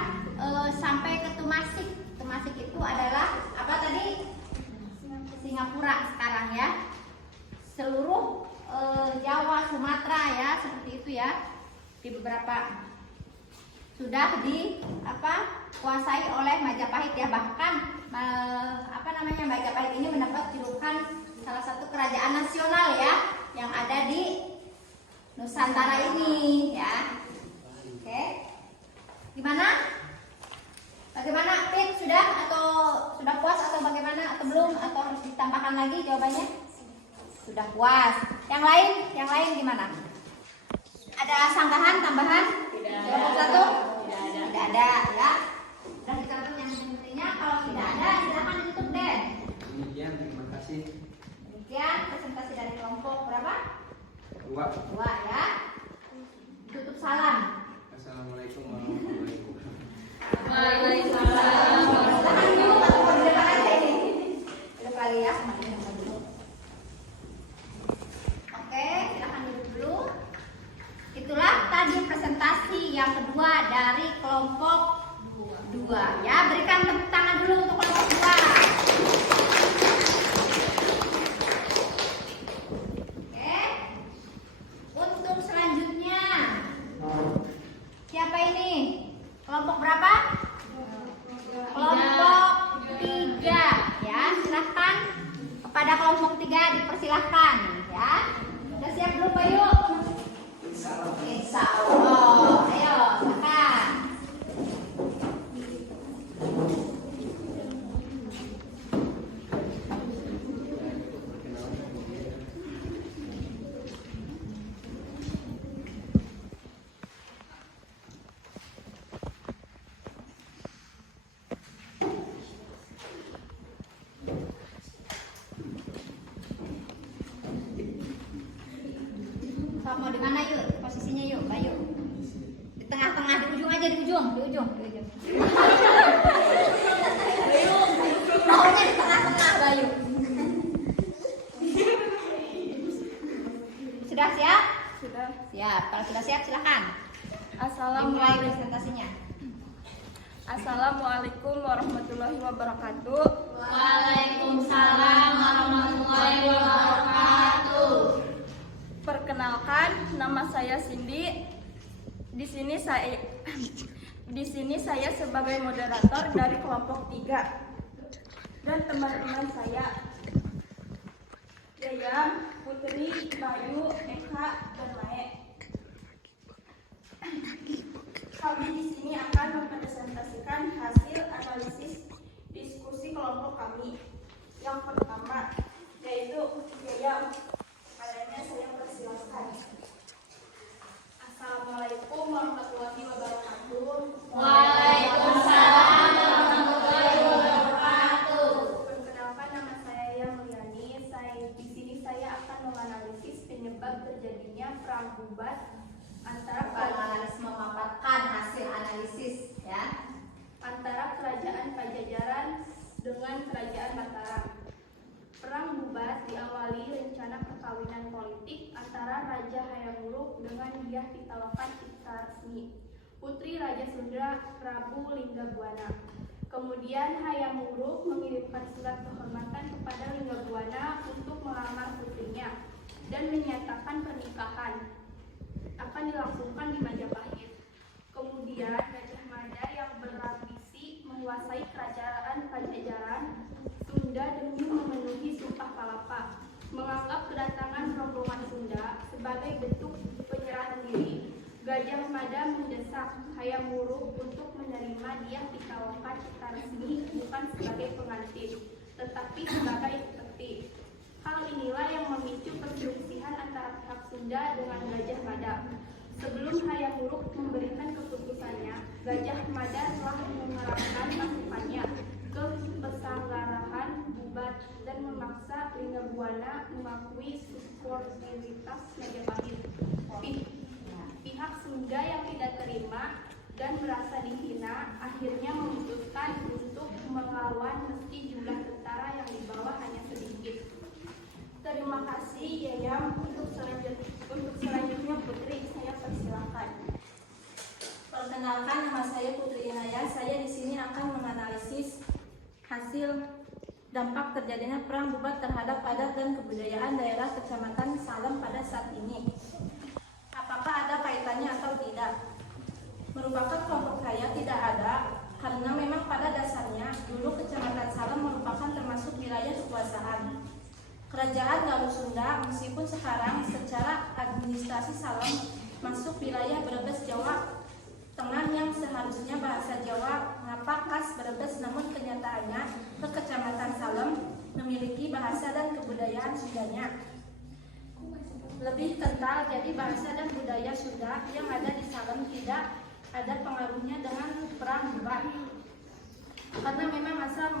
sampai ke Tumasik. Tumasik itu adalah apa tadi? Singapura sekarang ya. Seluruh Jawa, Sumatera ya, seperti itu ya. Di beberapa sudah kuasai oleh Majapahit ya. Bahkan Majapahit ini mendapat julukan salah satu kerajaan nasional ya yang ada di Nusantara ini ya. Oke. Gimana? Bagaimana Fit? Sudah puas atau bagaimana atau belum atau harus ditambahkan lagi jawabannya? Sudah puas. Yang lain gimana? Ada sanggahan tambahan? Kelompok 1? Tidak ada ya. Sudah dicatat yang pentingnya. Kalau tidak ada silakan ditutup deh. Demikian, terima kasih. Demikian presentasi dari kelompok berapa? 2. 2 ya. Tutup salam. Assalamualaikum warahmatullahi wabarakatuh. Waalaikumsalam. Tahan dulu atau mau di depan aja ini. Duduk lagi ya sama ini dulu. Oke, silakan duduk dulu. kedua dari kelompok 2 ya. Berikan tepuk tangan dulu untuk kelompok 2. Oke. Untuk selanjutnya siapa ini? Kelompok berapa? Kelompok 3 ya. Silahkan kepada kelompok 3 dipersilahkan ya. Udah siap belum Bayu? Insya Allah. Ayo silakan. Mau di mana yuk? Posisinya yuk, Bayu. Di tengah-tengah, di ujung aja, di ujung. Bayu, maunya di tengah-tengah, Bayu. Sudah siap? Sudah. Siap. Kalau sudah siap, silakan. Dimulai presentasinya. Assalamualaikum warahmatullahi wabarakatuh. Waalaikumsalam warahmatullahi wabarakatuh. Perkenalkan, nama saya Cindy. Di sini saya sebagai moderator dari kelompok 3. Dan teman-teman saya Yayam, Putri, Bayu, Eka, dan Mae. Kami di sini akan mempresentasikan hasil analisis diskusi kelompok kami. Yang pertama yaitu Yayam. Adanya saya persilahkan. Assalamualaikum warahmatullahi wabarakatuh. Waalaikumsalam warahmatullahi wabarakatuh. Perkenalkan, nama saya Yamuliani. Di sini saya akan menganalisis penyebab terjadinya perang bubat antara Memaparkan hasil analisis ya. antara kerajaan Pajajaran dengan kerajaan Mataram. Perang bubat diawali rencana perkawinan politik antara Raja Hayam Wuruk dengan Dyah Pitaloka Ciptaresmi, putri Raja Sunda Prabu Linggabuana. Kemudian Hayam Wuruk mengirimkan surat kehormatan kepada Linggabuana untuk melamar putrinya dan menyatakan pernikahan akan dilangsungkan di Majapahit. Kemudian Gajah Mada yang berambisi menguasai kerajaan Pajajaran Sunda demi memenuhi Sumpah Palapa, menganggap kedatangan rombongan Sunda sebagai bentuk penyerahan diri. Gajah Mada mendesak Hayam Wuruk untuk menerima Dyah Pitaloka Ciptaresmi bukan sebagai pengantin, tetapi sebagai peti. Hal inilah yang memicu perselisihan antara pihak Sunda dengan Gajah Mada. Sebelum Hayam Wuruk memberikan keputusannya, Gajah Mada telah mengerahkan pasukannya ke pesanggarahan bubat dan memaksa Linggabuana mengakui subordinitas Majapahit. Pihak Sunda yang tidak terima dan merasa dihina akhirnya memutuskan untuk melawan meski jumlah tentara yang dibawa hanya sedikit. Terima kasih Yayam. Untuk selanjutnya Putri, saya persilakan. Perkenalkan, nama saya Putri Inaya. Saya di sini akan menganalisis hasil dampak terjadinya perang bubat terhadap adat dan kebudayaan daerah Kecamatan Salem pada saat ini. Apakah ada kaitannya atau tidak? Merupakan kelompok saya tidak ada, karena memang pada dasarnya dulu Kecamatan Salem merupakan termasuk wilayah kekuasaan Kerajaan Galuh Sunda, meskipun sekarang secara administrasi Salem masuk wilayah Brebes Jawa Tengah yang seharusnya bahasa Jawa ngapak khas Brebes, namun kenyataannya Kecamatan Salem memiliki bahasa dan kebudayaan Sundanya lebih kental, jadi bahasa dan budaya Sunda yang ada di Salem tidak ada pengaruhnya dengan perang bubat. Karena memang asal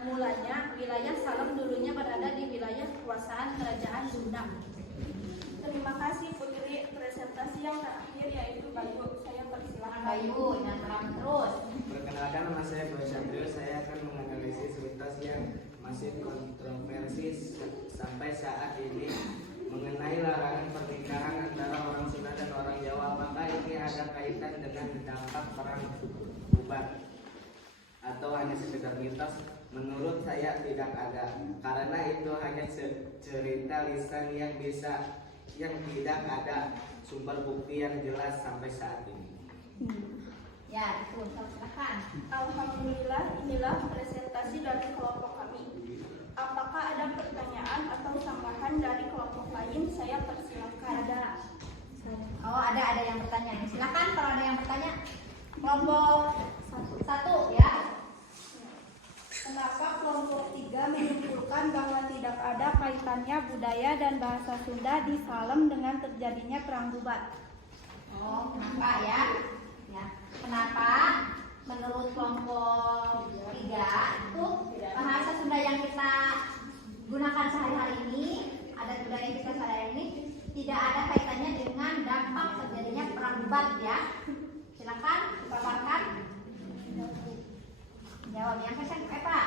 mulanya wilayah Salem dulunya berada di wilayah kekuasaan Kerajaan Sunda. Terima kasih Putri. Presentasi yang terakhir yaitu Bayu. Saya persilahkan. Bayu, jangan terang terus. Perkenalkan, nama saya Boy Sandrio. Saya akan menganalisis mitos yang masih kontroversi sampai saat ini mengenai larangan pernikahan antara orang Sunda dan orang Jawa. Apakah ini ada kaitan dengan atau hanya sekedar mitos? Menurut saya tidak ada, karena itu hanya cerita lisan yang tidak ada sumber bukti yang jelas sampai saat ini. Ya, itu silakan. Alhamdulillah, inilah presentasi dari kelompok kami. Apakah ada pertanyaan atau tambahan dari kelompok lain? Saya persilakan. Ada. Oh, ada yang bertanya. Silakan kalau ada yang bertanya. Kelompok satu ya. Kenapa kelompok 3 menyimpulkan bahwa tidak ada kaitannya budaya dan bahasa Sunda di Salem dengan terjadinya perang Bubat? Oh, kenapa ya? Ya, kenapa menurut kelompok 3 itu bahasa Sunda yang kita gunakan sehari-hari ini, adat budaya kita sehari-hari ini tidak ada kaitannya dengan dampak terjadinya perang Bubat ya? Silakan dipaparkan. Jawab yang saya Pak.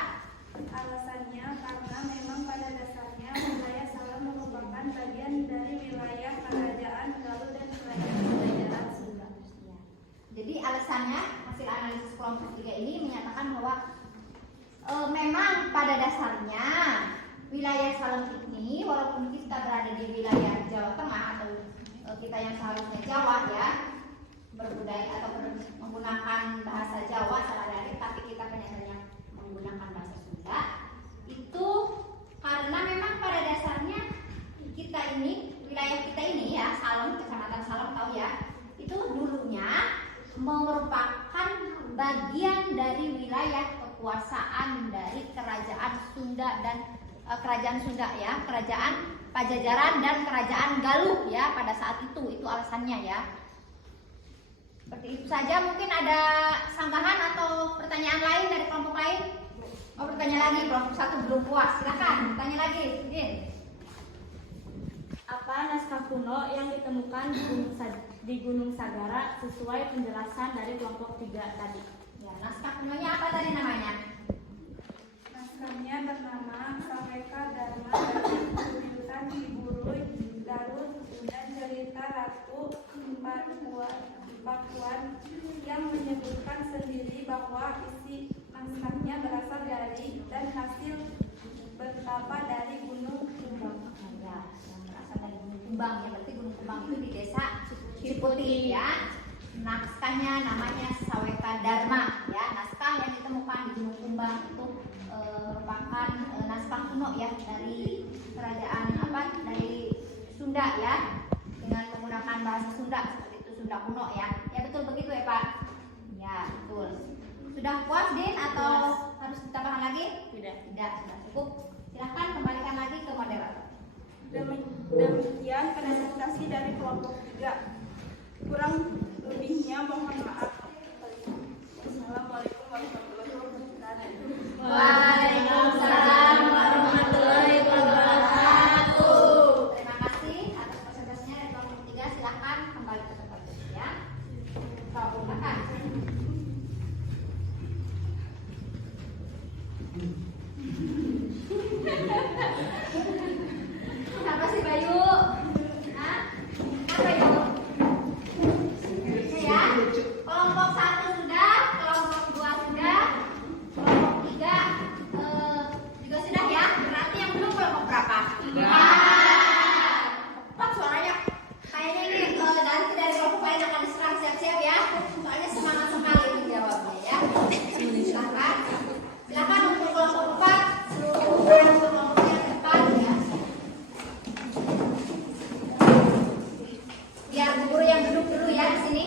Alasannya karena memang pada dasarnya wilayah Salem merupakan bagian dari wilayah Kerajaan Galuh dan Kerajaan Sunda. Jadi alasannya hasil analisis kelompok 3 ini menyatakan bahwa memang pada dasarnya wilayah Salem ini walaupun kita berada di wilayah Jawa Tengah atau kita yang seharusnya Jawa ya berbudaya atau menggunakan bahasa Jawa sehari-hari, tapi kita kenyataannya menggunakan bahasa Sunda itu karena memang pada dasarnya kita ini wilayah kita ini ya Salem, kecamatan Salem tahu ya itu dulunya merupakan bagian dari wilayah kekuasaan dari kerajaan Sunda dan kerajaan Sunda ya, kerajaan Pajajaran dan kerajaan Galuh ya pada saat itu alasannya ya. Seperti itu saja. Mungkin ada sanggahan atau pertanyaan lain dari kelompok lain? Oh, bertanya lagi, kelompok 1 belum puas. Silakan, bertanya lagi. Mungkin. Apa naskah kuno yang ditemukan di Gunung Sagara sesuai penjelasan dari kelompok 3 tadi? Ya, naskah kunonya apa tadi namanya? Naskahnya bernama Saweka Dharma dari Jurusan Ciburuy, Garut, dan cerita Ratu Pakuan yang menyebutkan sendiri bahwa isi naskahnya berasal dari dan hasil bertapa dari Gunung Kumbang. Ya, yang berasal dari Gunung Kumbang ya, berarti Gunung Kumbang itu di desa Ciputi ya. Naskahnya namanya Saweka Dharma ya. Naskah yang ditemukan di Gunung Kumbang itu merupakan naskah kuno ya dari kerajaan dari Sunda ya, dengan menggunakan bahasa Sunda seperti itu, Sunda kuno ya. Ya betul begitu ya Pak. Ya betul. Sudah puas Din atau harus ditambahkan lagi? Tidak. Tidak, sudah cukup. Silahkan kembalikan lagi ke moderator. Demikian presentasi dari kelompok 3. Kurang lebihnya mohon maaf. Assalamualaikum warahmatullahi wabarakatuh. Waalaikumsalam warahmatullahi wabarakatuh. Terima kasih atas presentasinya dari kelompok 3. Silahkan kembali ke tempat ya. Kau makan. Apa sih Bayu? Hah? Apa Bayu? Ya. Kelompok 1 sudah, kelompok 2 sudah, kelompok 3 juga sudah ya. Berarti yang belum kelompok berapa? Pak suaranya kayaknya ini nanti dari kelompok lain akan diserang, siap-siap ya. Soalnya semangat sekali menjawabnya ya. Silakan untuk kelompok 4 seluruh kelompok yang depan ya. Biar guru yang duduk dulu ya di sini.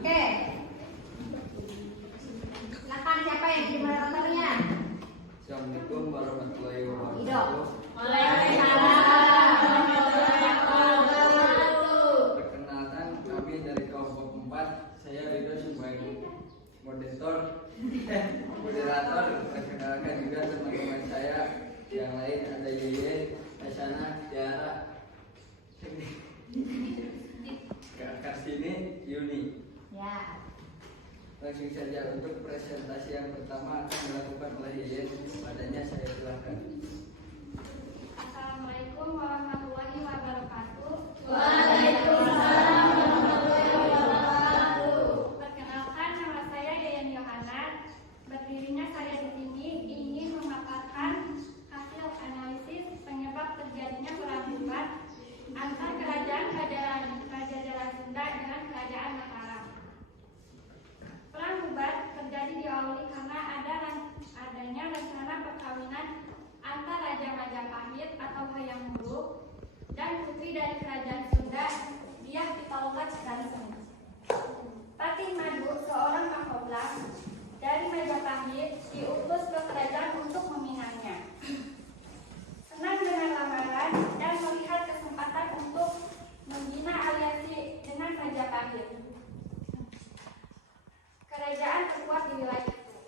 Oke. Silakan siapa yang jadi moderatornya? Assalamualaikum warahmatullahi Ido. wabarakatuh. Waalaikumsalam warahmatullahi wabarakatuh. Perkenalkan kami dari kelompok 4. Saya Ridho sebagai moderator. Perkenalkan juga teman-teman saya yang lain, ada Yeye, Asana, Tiara, Kak sini, Yuni. Ya. Langsung saja untuk presentasi yang pertama akan dilakukan oleh Yeye. Padanya saya silakan. Assalamualaikum warahmatullahi wabarakatuh. Waalaikumsalam warahmatullahi wabarakatuh. Perkenalkan, nama saya Yayan Yohana putri dari kerajaan Sunda, dia Pitaloka Cikansen. Patih Madu, seorang mahkota dari Majapahit, diutus ke kerajaan untuk meminangnya. Senang dengan lamaran dan melihat kesempatan untuk membina aliansi dengan Majapahit, kerajaan terkuat di wilayah itu.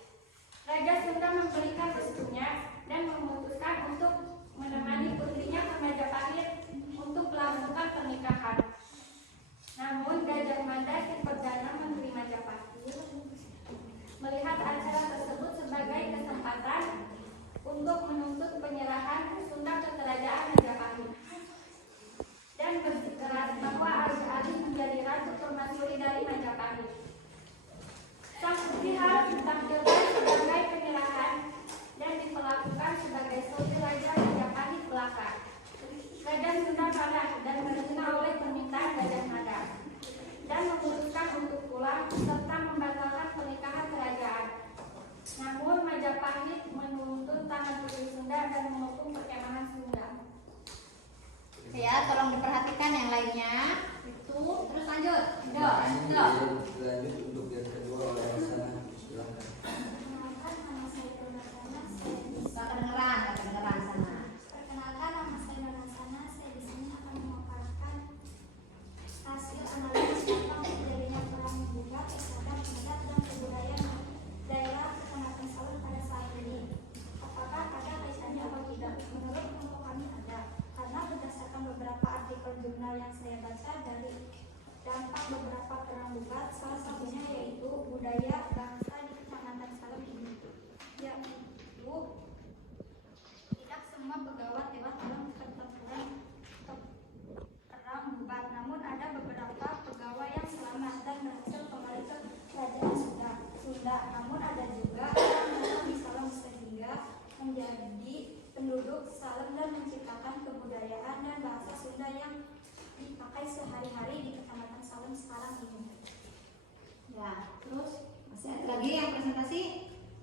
Raja Sunda memberikan restunya dan memutuskan untuk menemani putrinya ke Majapahit untuk melakukan pernikahan. Namun Gajah Mada, si Perdana Menteri Majapahit, melihat acara tersebut sebagai kesempatan untuk menuntut penyerahan Sunda ke kerajaan Majapahit dan bersikeras bahwa alih-alih menjadi ratu permaisuri dari Majapahit, sang putri harus ditampilkan sebagai penyerahan dan diperlakukan sebagai saudari raja Majapahit belaka. Raja Sunda marah dan menerima oleh permintaan Gajah Mada dan memutuskan untuk pulang serta membatalkan pernikahan kerajaan. Namun Majapahit menuntun tangan putri Sunda dan menghukum perkemahan Sunda. Ya, tolong diperhatikan yang lainnya. Itu terus lanjut. Lanjut untuk yang kedua oleh sana. Silakan. Perkenalkan, nama saya Dona Sana. Gak kedengeran sana. Perkenalkan, nama saya Dona Sana. Saya di sini akan memaparkan hasil analisis tentang terjadinya perang buka terhadap adat dan kebudayaan daerah Kecamatan Salem pada saat ini. Apakah ada kaitannya atau tidak? Menurut kelompok kami ada, karena berdasarkan beberapa artikel jurnal yang saya baca dari dampak beberapa perang buka, salah satunya yaitu budaya bangsa di Kecamatan Salem ini, yaitu tidak semua begawan tewas dalam pertempuran perang bubat, namun ada beberapa pegawai yang selamat dan berhasil kembali ke kerajaan Sunda. Namun ada juga yang datang di Salem sehingga menjadi penduduk Salem dan menciptakan kebudayaan dan bahasa Sunda yang dipakai sehari-hari di Kecamatan Salem sekarang ini. Ya, terus masih ada lagi yang presentasi?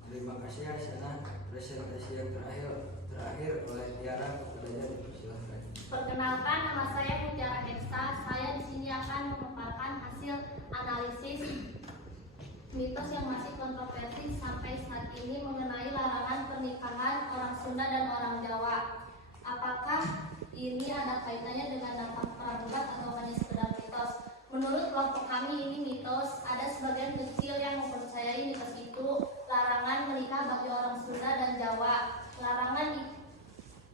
Terima kasih Hasanah. Presentasi yang terakhir oleh Tiara kepadanya dipersilakan. Perkenalkan, nama saya Mutiara Esa. Saya di sini akan memaparkan hasil analisis mitos yang masih kontroversi sampai saat ini mengenai larangan pernikahan orang Sunda dan orang Jawa. Apakah ini ada kaitannya dengan dampak perang bubat atau hanya sekedar mitos? Menurut kelompok kami ini mitos. Ada sebagian kecil yang mempercayai mitos itu larangan menikah bagi orang Sunda dan Jawa.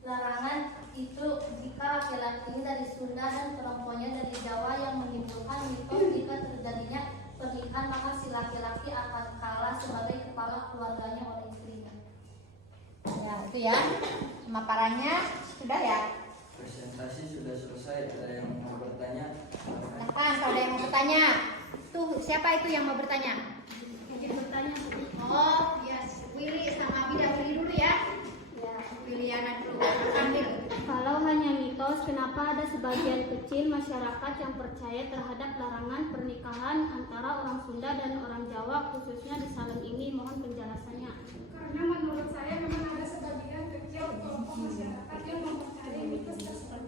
Larangan itu jika laki-laki dari Sunda dan perempuannya dari Jawa, yang menimbulkan mitos jika terjadinya pernikahan maka si laki-laki akan kalah sebagai kepala keluarganya oleh istrinya. Ya, itu ya. Pemaparannya sudah ya. Presentasi sudah selesai. Ada yang mau bertanya? Silakan kalau ada yang mau bertanya. Tuh, siapa itu yang mau bertanya? Mungkin bertanya. Oh, yes. Willy sama Abi dahulu dulu ya. Ya, Wiliana dulu. Ambil. Kalau hanya mitos, kenapa ada sebagian kecil masyarakat yang percaya terhadap larangan pernikahan antara orang Sunda dan orang Jawa, khususnya di Salem ini? Mohon penjelasannya. Karena menurut saya memang ada sebagian kecil kelompok masyarakat yang mempercayai mitos tersebut.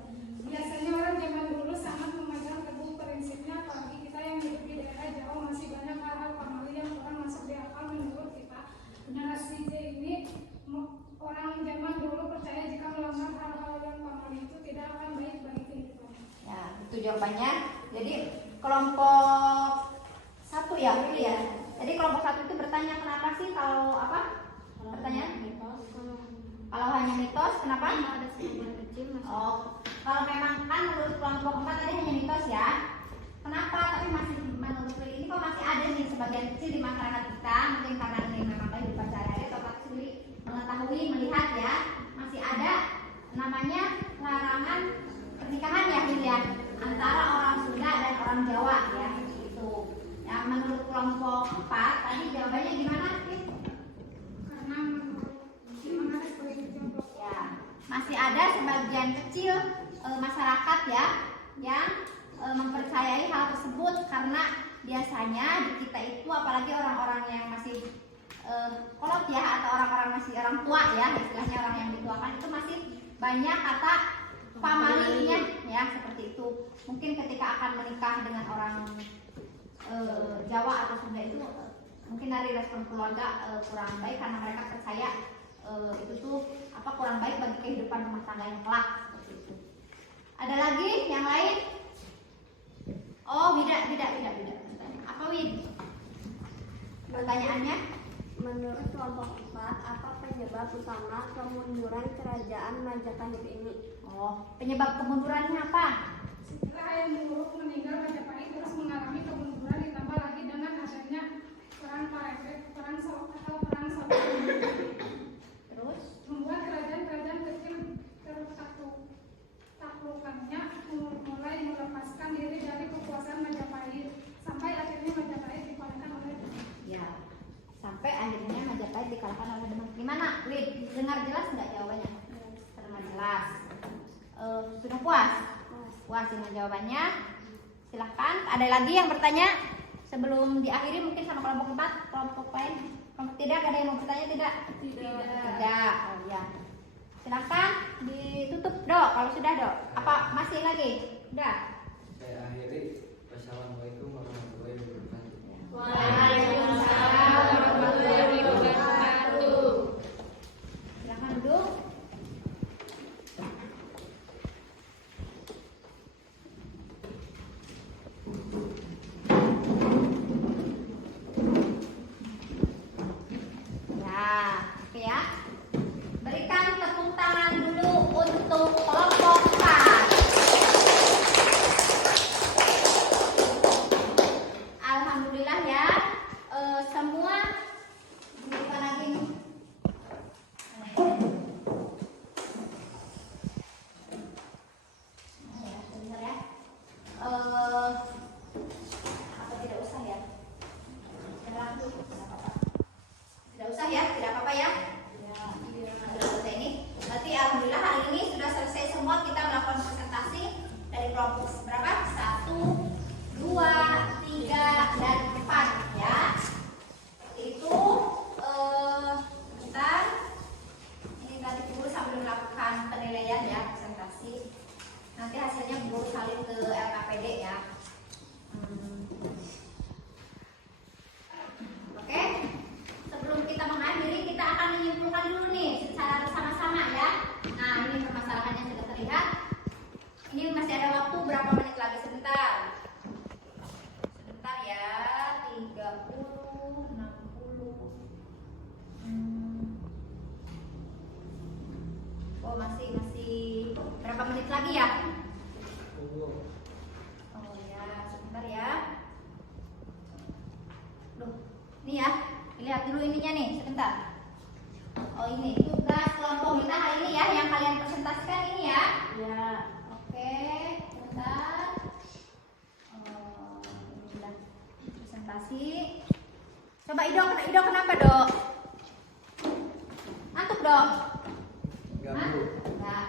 Biasanya orang zaman dulu sangat memegang teguh prinsipnya, apalagi kita yang hidup di daerah Jawa masih banyak hal-hal pamali yang kurang masuk di akal menurut kita. Generasi Z ini orang zaman dulu percaya jika melanggar hal-hal yang pamali itu tidak akan baik bagi kehidupan. Ya, itu jawabannya. Jadi kelompok satu ya, Willy ya. Jadi kelompok satu itu bertanya kenapa sih kalau apa? Pertanyaan? Kalau hanya mitos, kenapa? Ada sebagian kecil masyarakat. Oh, kalau memang kan menurut kelompok 4 tadi hanya mitos ya. Kenapa? Tapi masih menurut Willy ini kok masih ada nih sebagian kecil di masyarakat kita, mungkin karena ini memang kehidupan sehari-hari atau Pak Willy mengetahui, melihat ya, masih ada namanya larangan pernikahan ya, Willy ya, antara orang Sunda dan orang Jawa ya, itu. Ya, menurut kelompok 4 tadi jawabannya gimana? Karena memang ada sebagian kecil Ya, masih ada sebagian kecil masyarakat ya yang mempercayai hal tersebut karena biasanya di kita itu apalagi orang-orang yang masih kolot ya atau orang-orang masih orang tua ya, istilahnya orang yang dituakan itu masih banyak kata pamalinya ya seperti itu. mungkin ketika akan menikah dengan orang Jawa atau Sunda itu mungkin dari respon keluarga kurang baik karena mereka percaya itu tuh kurang baik bagi kehidupan rumah tangga yang kelak seperti itu. Ada lagi yang lain? Oh, tidak. Apa Wid? Pertanyaannya? Menurut kelompok 4, apa penyebab utama kemunduran kerajaan Majapahit ini? Oh, penyebab kemundurannya apa? Setelah Hayam Wuruk meninggal, Majapahit terus mengalami kemunduran, ditambah lagi dengan adanya perang Parepet, perang Saudara, Terus membuat kerajaan-kerajaan kecil tertaklukannya mulai melepaskan diri dari kekuasaan Majapahit, sampai akhirnya Majapahit dikalahkan oleh sampai akhirnya Majapahit dikalahkan oleh Demak. Gimana, Wid? Dengar jelas nggak jawabannya? Terdengar jelas. Sudah puas? Puas dengan jawabannya. Silahkan. Ada lagi yang bertanya? Sebelum diakhiri mungkin sama kelompok 4, kelompok lain. Kelompok tidak, ada yang mau bertanya tidak? Tidak. Oh ya. Silahkan ditutup, Dok. Kalau sudah, Dok. Apa masih lagi? Udah. Saya akhiri. Wassalamualaikum warahmatullahi wabarakatuh. Waalaikumsalam warahmatullahi wabarakatuh. Silahkan duduk. Oke ya. Berikan tepuk tangan dulu untuk kelompok 4. Alhamdulillah ya, semua bukan lagi nih. Sebentar ya. Apa tidak usah ya? Tidak usah ya, tidak apa-apa ya. Tidak usah ini. Berarti alhamdulillah hari ini sudah selesai semua, kita melakukan presentasi dari kelompok berapa? 1, 2, 3, dan 4 ya. Itu bentar. Ini tadi guru sambil melakukan penilaian ya, presentasi. Nanti hasilnya guru salin ke LKPD ya. Oke. Sebelum kita mengakhiri, kita akan menyimpulkan dulu nih secara bersama-sama ya. Nah, ini permasalahannya sudah terlihat. Ini masih ada waktu berapa menit lagi? Sebentar ya, 30, 60. Oh, masih berapa menit lagi ya? Oh ya, sebentar ya. Duh, ini ya, lihat dulu ininya nih, sebentar. Oh, ini tugas kelompok kita hari ini ya, yang kalian presentasikan ini ya. Ya, oke, sebentar. Ini sudah presentasi. Coba Ido kenapa, Dok? Ngantuk, Dok? Enggak.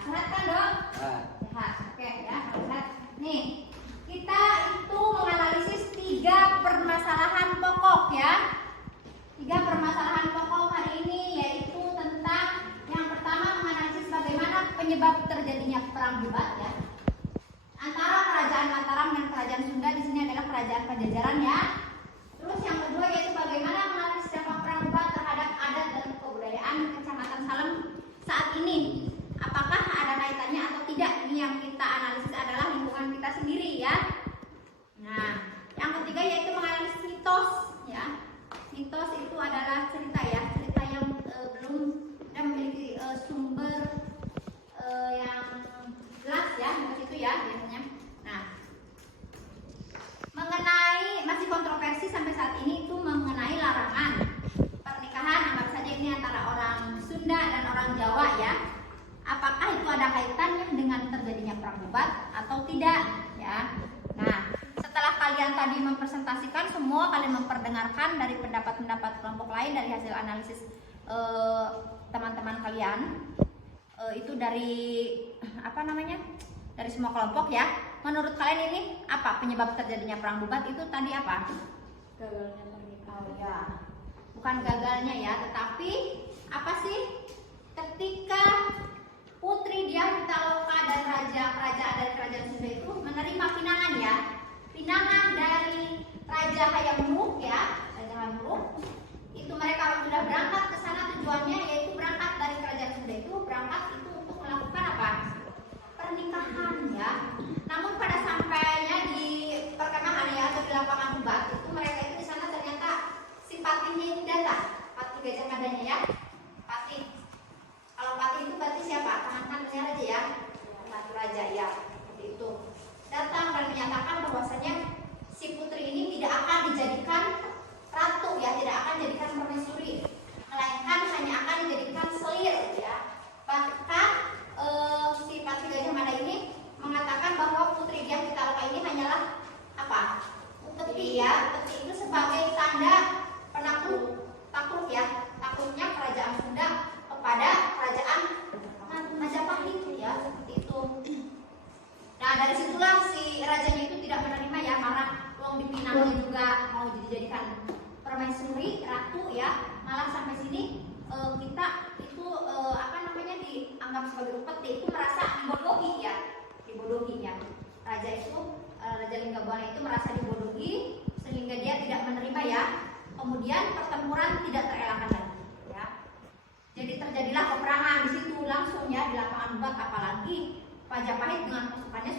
Sehat kan, Dok? Sehat. Oke ya, sehat. Nih, kita itu menganalisis 3 permasalahan pokok ya. 3 permasalahan pokok hari ini, yaitu tentang yang pertama menganalisis bagaimana penyebab terjadinya perang hebat ya antara kerajaan Mataram dan kerajaan Sunda. Di sini adalah kerajaan Pajajaran ya. Terus yang kedua yaitu bagaimana menganalisis dampak perang hebat terhadap adat dan kebudayaan Kecamatan Salem saat ini. Apakah ada kaitannya atau tidak? Ini yang kita analisis adalah lingkungan kita sendiri ya. Nah, yang ketiga yaitu menganalisis mitos ya. Mitos itu adalah cerita ya, cerita yang belum memiliki sumber yang jelas ya, mitos itu ya biasanya. Nah, mengenai masih kontroversi sampai saat ini itu mengenai larangan pernikahan anggap saja ini antara orang Sunda dan orang Jawa ya. Apakah itu ada kaitannya dengan terjadinya perang hebat atau tidak ya? Nah, setelah kalian tadi mempresentasikan semua, kalian memperdengarkan dari pendapat-pendapat kelompok lain dari hasil analisis teman-teman kalian, itu dari apa namanya? Dari semua kelompok ya. Menurut kalian ini apa penyebab terjadinya perang hebat itu tadi apa? Gagalnya pernikahan. Oh ya. Bukan gagalnya ya, tetapi apa sih? Ketika Putri Diah Pitaloka dan raja kerajaan dari kerajaan Sunda itu menerima sampainya di perkemahan ya atau di lapangan debat itu mereka itu di sana ternyata si patihnya itu datang, patih Gajah Madanya ya, patih. Kalau patih itu berarti siapa? Tangan-tangannya raja ya, Ratu Raja ya, seperti itu. Datang dan menyatakan bahwasanya si putri ini tidak akan dijadikan ratu ya, tidak akan dijadikan permaisuri, melainkan hanya akan dijadikan selir ya. Bahkan si patih Gajah Mada ini mengatakan bahwa putri Diah Pitaloka ini hanyalah apa? Upeti ya. Upeti itu sebagai tanda takluk ya, takluknya kerajaan Sunda kepada kerajaan Majapahit ya, seperti itu. Nah dari situlah si rajanya itu tidak menerima ya, karena uang dipinangnya juga mau dijadikan permaisuri ratu ya. Malah sampai sini kita itu dianggap sebagai upeti itu merasa dibodohi ya. Raja itu Raja Linggabuana itu merasa dibodohi sehingga dia tidak menerima ya. Kemudian pertempuran tidak terelakkan lagi ya. Jadi terjadilah peperangan di situ langsung ya di lapangan debat, apalagi Majapahit dengan pasukannya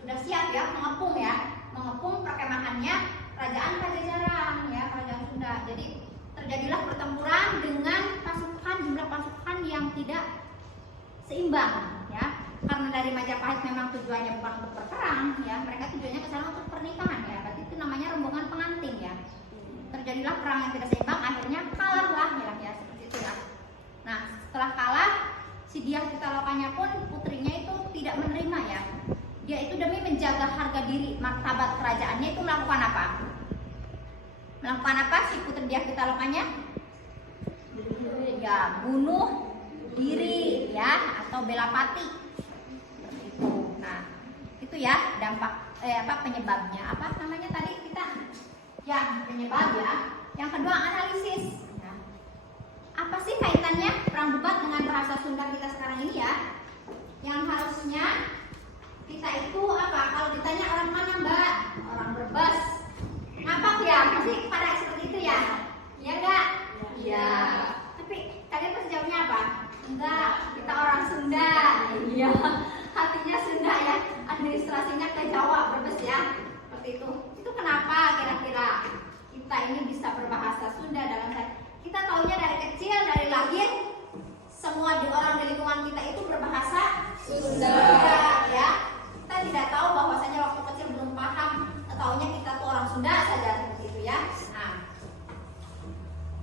sudah siap ya mengepung perkemahannya kerajaan Pajajaran ya, kerajaan Sunda. Jadi terjadilah pertempuran dengan jumlah pasukan yang tidak seimbang ya. Karena dari Majapahit memang tujuannya bukan untuk berperang ya, mereka tujuannya ke sana untuk pernikahan ya. Berarti itu namanya rombongan pengantin ya. Terjadilah perang yang tidak seimbang, akhirnya kalahlah ya seperti itu ya. Nah, setelah kalah si Diah Pitalokanya pun putrinya itu tidak menerima ya. Dia itu demi menjaga harga diri, martabat kerajaannya itu melakukan apa? Si putri Diah Pitalokanya? Ya, bunuh diri ya atau bela pati. Seperti itu. Nah, itu ya dampak penyebabnya. Apa namanya tadi kita? Ya, penyebab ya. Yang kedua analisis. Ya. Apa sih kaitannya perang debat dengan bahasa Sunda kita sekarang ini ya? Yang harusnya kita itu apa? Kalau ditanya orang mana Mbak? Orang Brebes. Ngapak ya? Pasti pada seperti itu ya? Iya enggak? Iya. Tapi kalian pasti jawabnya apa? Enggak, kita orang Sunda. Iya. Hatinya Sunda ya. Administrasinya ke Jawa, Brebes ya. Seperti itu. Itu kenapa kira-kira kita ini bisa berbahasa Sunda dalam kita taunya dari kecil, dari lahir semua orang di lingkungan kita itu berbahasa Sunda ya. Kita tidak tahu bahwasanya waktu kecil belum paham, taunya kita tuh orang Sunda saja seperti itu ya. Nah,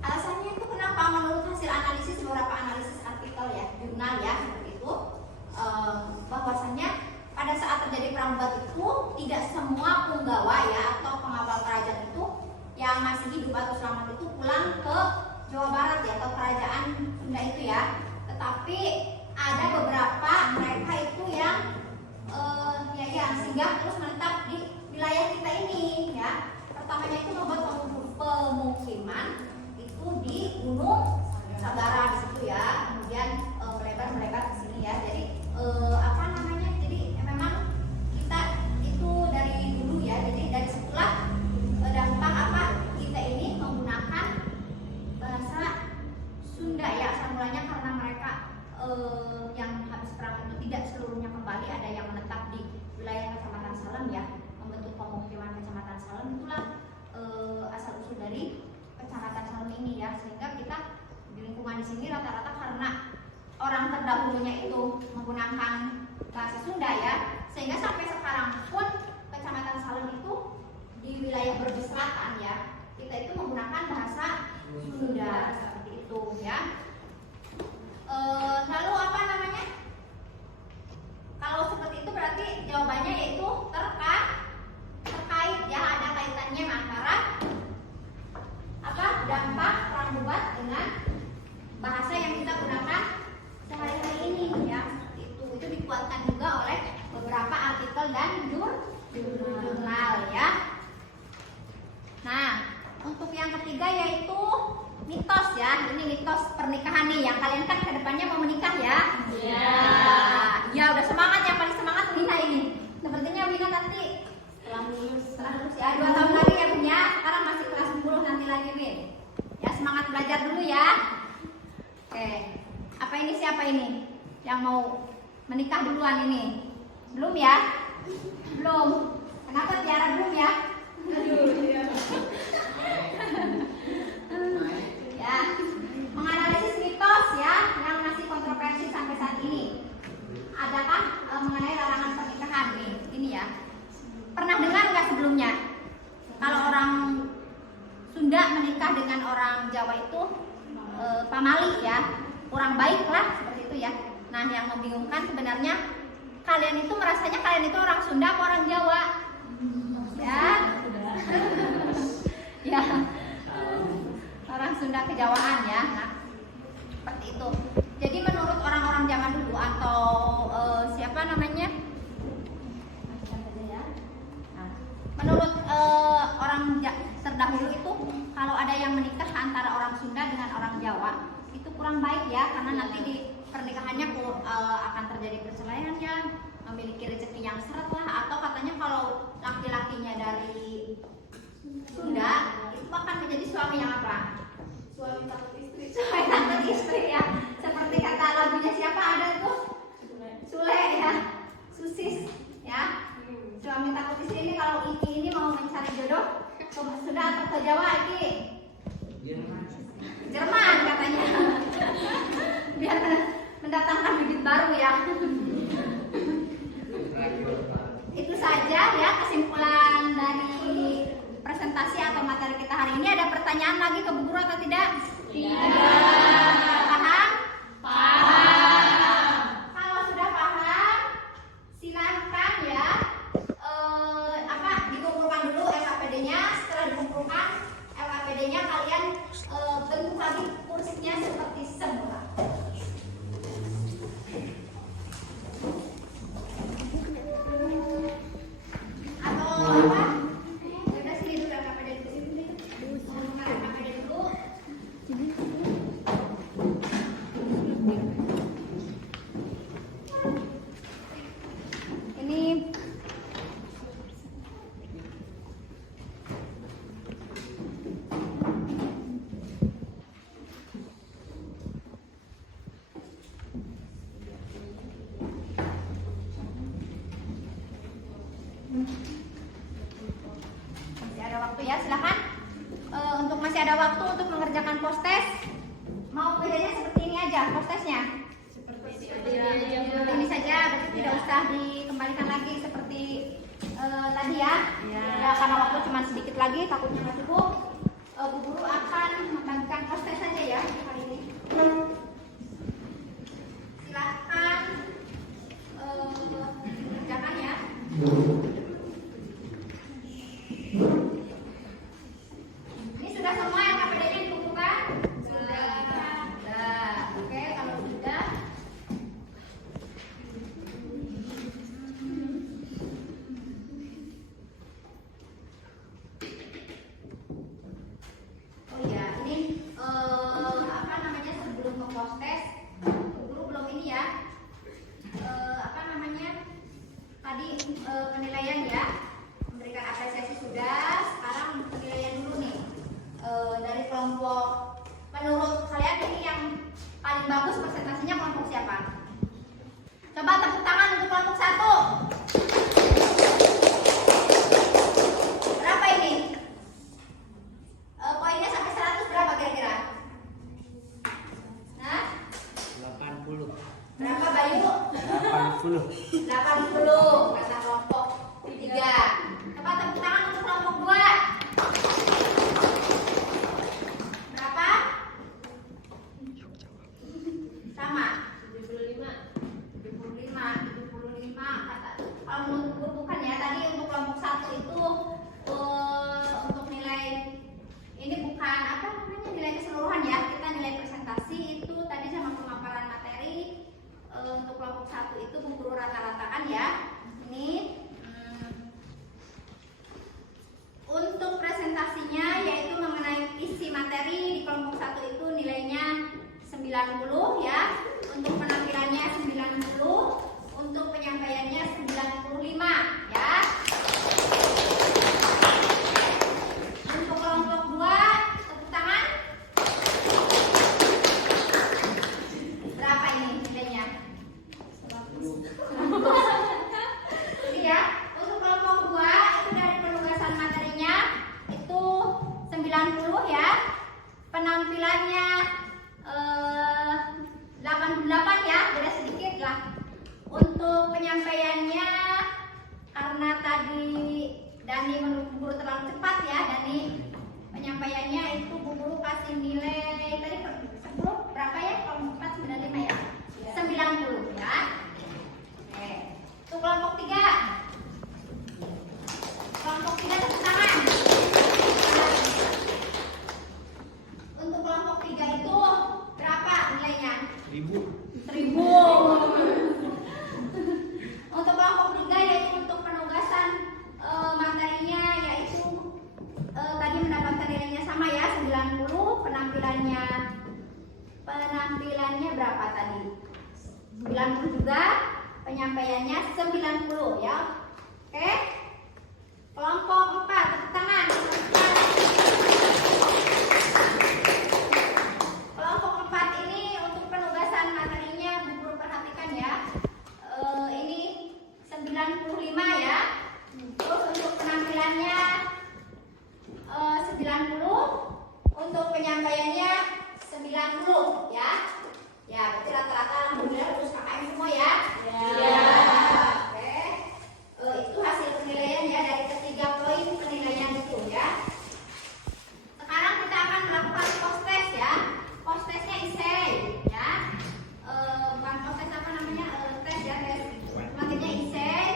alasannya itu kenapa menurut hasil analisis beberapa analisis artikel ya, jurnal ya seperti itu, bahwasanya pada saat terjadi perang debat itu tidak semua punggawa ya atau pengawal kerajaan itu yang masih hidup atau selamat itu pulang ke Jawa Barat ya atau kerajaan Sunda itu ya. Tetapi ada beberapa mereka itu yang singgah terus menetap di wilayah kita ini ya. Pertamanya itu membuat pemukiman itu di Gunung Sagara di situ ya. Kemudian melebar ke sini ya. Jadi Jadi memang kita itu dari dulu ya. Jadi dari situlah dampak kita ini menggunakan bahasa Sunda ya asal mulanya karena mereka yang habis perang itu tidak seluruhnya kembali, ada yang menetap di wilayah Kecamatan Salem ya, membentuk pemukiman Kecamatan Salem. Itulah asal usul dari Kecamatan Salem ini ya, sehingga kita di lingkungan di sini rata-rata karena orang terdahulunya itu menggunakan bahasa Sunda ya, sehingga sampai sekarang pun Kecamatan Salem itu di wilayah Brebes Selatan ya, kita itu menggunakan bahasa Sunda seperti itu ya. Lalu kalau seperti itu berarti jawabannya yaitu terkait ya, ada kaitannya antara dampak perang debat dengan bahasa yang kita gunakan sehari-hari ini ya. Itu dikuatkan juga oleh beberapa artikel dan jurnal ya. Nah, untuk yang ketiga yaitu mitos ya. Ini mitos pernikahan nih, yang kalian kan kedepannya mau menikah ya. Iya. Ya udah semangat, yang paling semangat Wina ini. Sepertinya Wina nanti setelah lulus ya 2 tahun lagi ya Win ya. Sekarang masih kelas 10 nanti lagi Win. Ya semangat belajar dulu ya. Oke. Siapa ini yang mau menikah duluan ini? Belum ya? Belum. Kenapa Tiara belum ya? Ya, menganalisis mitos ya yang masih kontroversi sampai saat ini. Adakah mengenai larangan pernikahan nih? Ini ya. Pernah dengar nggak sebelumnya? Kalau orang Sunda menikah dengan orang Jawa itu pamali ya, kurang baik lah seperti itu ya. Nah, yang membingungkan sebenarnya kalian itu merasanya kalian itu orang Sunda atau orang Jawa? Ya. Ya. Orang Sunda kejawaan ya. Nah, seperti itu. Jadi menurut orang-orang zaman dulu atau siapa namanya? Nah, menurut orang terdahulu itu kalau ada yang menikah antara orang Sunda dengan orang Jawa itu kurang baik ya, karena nanti di pernikahannya akan terjadi perceraian ya, memiliki rezeki yang seret lah, atau katanya kalau laki-lakinya dari Sunda itu akan menjadi suami yang apa? Suami takut istri. Suami takut istri ya. Seperti kata lagunya siapa ada tuh? Sule ya. Susis ya. Suami takut istri ini kalau ini mau mencari jodoh ke Sunda atau ke Jawa ini? Jerman katanya. Biar mendatangkan bibit baru ya. Itu saja ya kesimpulan dari presentasi atau materi kita hari ini. Ada pertanyaan lagi ke Bu Guru atau tidak? Tidak. Paham? Paham. Kalau sudah paham, silahkan ya dikumpulkan dulu LKPD-nya. Setelah dikumpulkan LKPD-nya, kalian bentuk lagi kursinya seperti semula. Masih ada waktu ya, silakan. Untuk masih ada waktu untuk mengerjakan postes. Mau kerjanya seperti ini aja postesnya. Seperti ini saja, berarti tidak usah dikembalikan lagi seperti tadi ya. Ya, karena waktu cuma sedikit lagi, takutnya nggak cukup. Bu Guru akan membagikan postes saja ya hari ini. Silakan kerjakan ya. Ini sudah semua yang KPD-nya dikumpulkan? Sudah. Oke, kalau sudah. Oh iya, ini sebelum ke postes, Guru belum ini ya. Tadi penilaian ya, memberikan apresiasi sudah. Sekarang penilaian dulu nih dari kelompok. Menurut kalian ini yang paling bagus presentasinya kelompok siapa? Coba tepuk tangan untuk kelompok 1. Berapa ini? Poinnya sampai 100 berapa kira-kira? Nah? 80. Berapa Bayu? 80. 80 kata kelompok 3. Coba tepuk tangan untuk kelompok 2. Berapa? Sama 75 kata ya. Terus untuk penampilannya 90, untuk penyampaiannya 90 ya. Ya, berarti rata-rata alhamdulillah lulus KKM semua ya. Ya. Oke. Itu hasil penilaian ya dari ketiga poin penilaian itu ya. Sekarang kita akan melakukan post test ya. Post testnya essay ya. Bukan post test apa namanya? Tes ya, tes. Matematiknya essay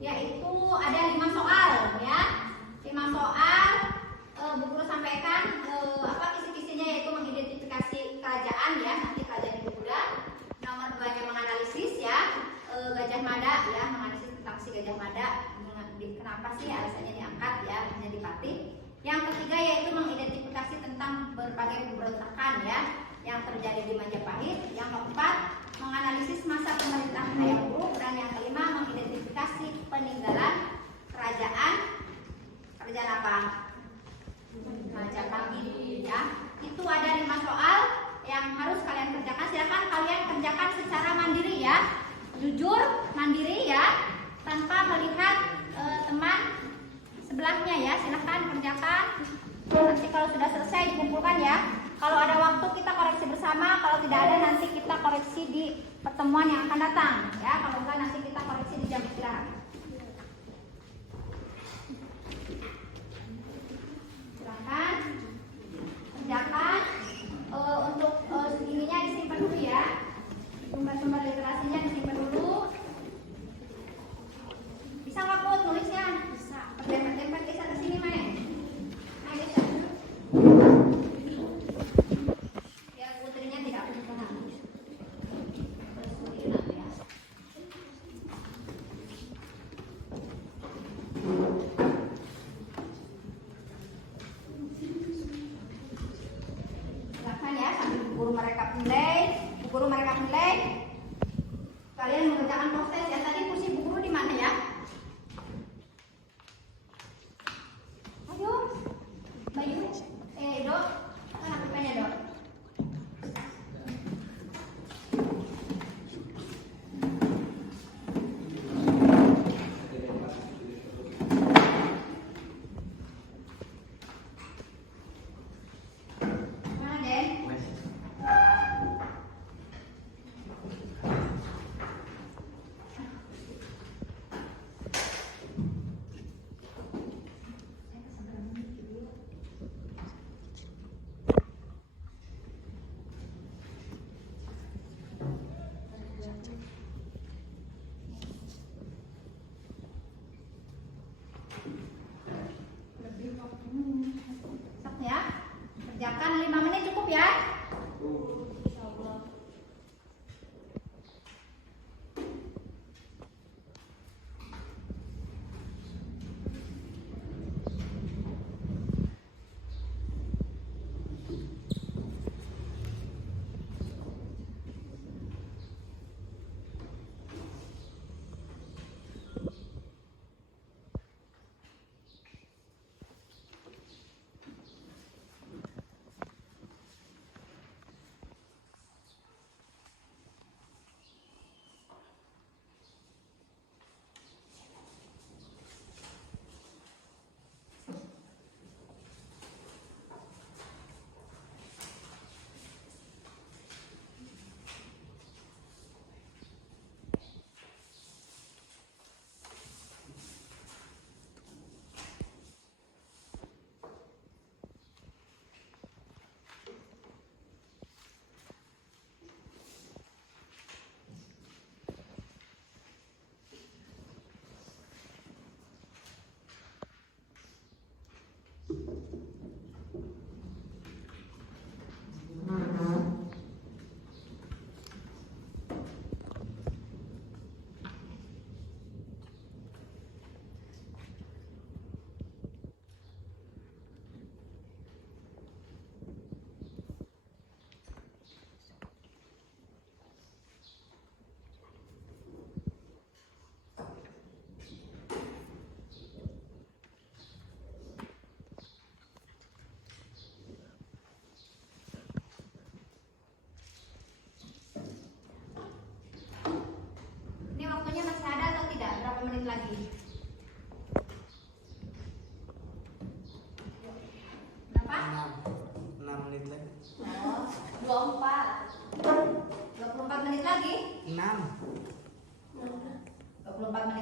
yaitu ada 5 soal ya. 5 soal. Bu Guru sampaikan kisi-kisinya yaitu mengidentifikasi kerajaan ya, nanti kerajaan Ibu Buddha. Nomor 2-nya menganalisis ya, Gajah Mada ya, menganalisis tentang si Gajah Mada. Kenapa sih alasannya diangkat ya menjadi patih. Yang ketiga yaitu mengidentifikasi tentang berbagai pemberontakan ya yang terjadi di Majapahit. Yang keempat menganalisis masa pemerintahan Hayam Wuruk, dan yang kelima mengidentifikasi peninggalan kerajaan apa? Majapahit ya. Itu ada 5 soal yang harus kalian kerjakan. Silakan kalian kerjakan secara mandiri ya, jujur mandiri ya, tanpa melihat teman sebelahnya ya. Silahkan kerjakan. Nanti kalau sudah selesai dikumpulkan ya. Kalau ada waktu kita koreksi bersama, kalau tidak ada nanti kita koreksi di pertemuan yang akan datang ya. Kalau enggak nanti kita koreksi di jam istirahat. Silahkan kerjakan. Untuk ininya disimpan dulu ya, sumber-sumber literasinya disimpan dulu. Bisa nggak Put nulisnya? Bisa. Tempel-tempel bisa ke sini main. Nah, bisa. Biar putrinya tidak berpaham. Silakan ya, sambil Bu Guru mereka mulai. Kalian mengerjakan proses ya. Tadi kursi Bu Guru di mana ya? Ayo, Bayu, Dok, mana pulpennya Dok? Mana Den? Sok ya. Kerjakan 5 menit cukup ya. Insyaallah.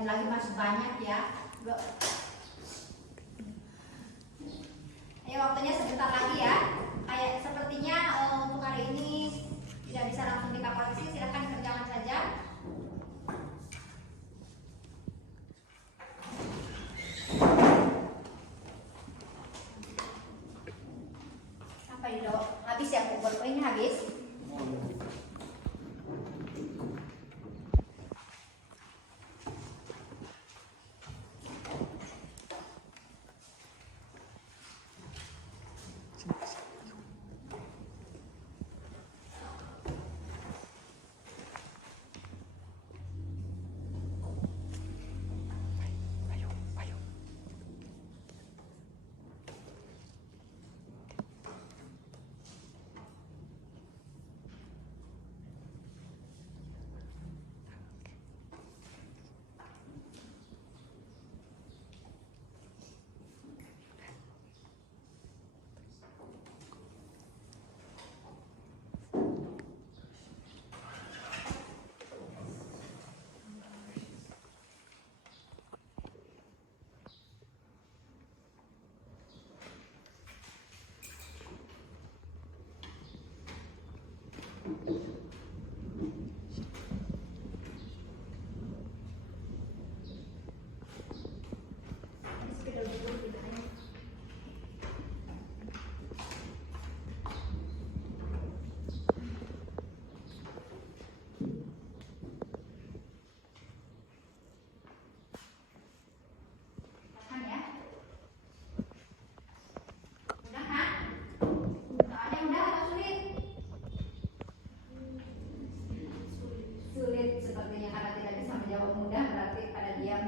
lagi masih banyak ya. Ayo waktunya sebentar lagi ya. Kayak sepertinya untuk hari ini tidak bisa langsung dikoreksi, silahkan dikerjakan saja. Apa itu? Habis ya ini habis.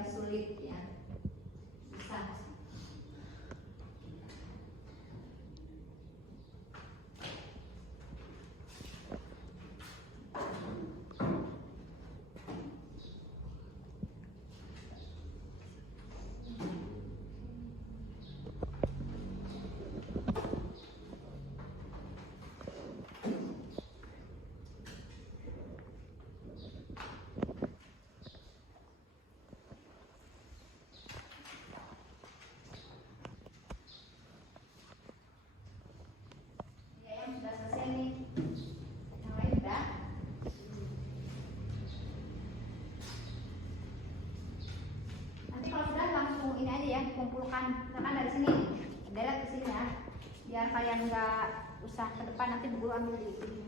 Sulit ya, susah. Sudah selesai nih, yang lain udah. Nanti kalau sudah langsung ini aja ya, kumpulkan, misalkan dari sini deret ke sini ya, biar kalian nggak usah ke depan, nanti bu guru ambil di sini.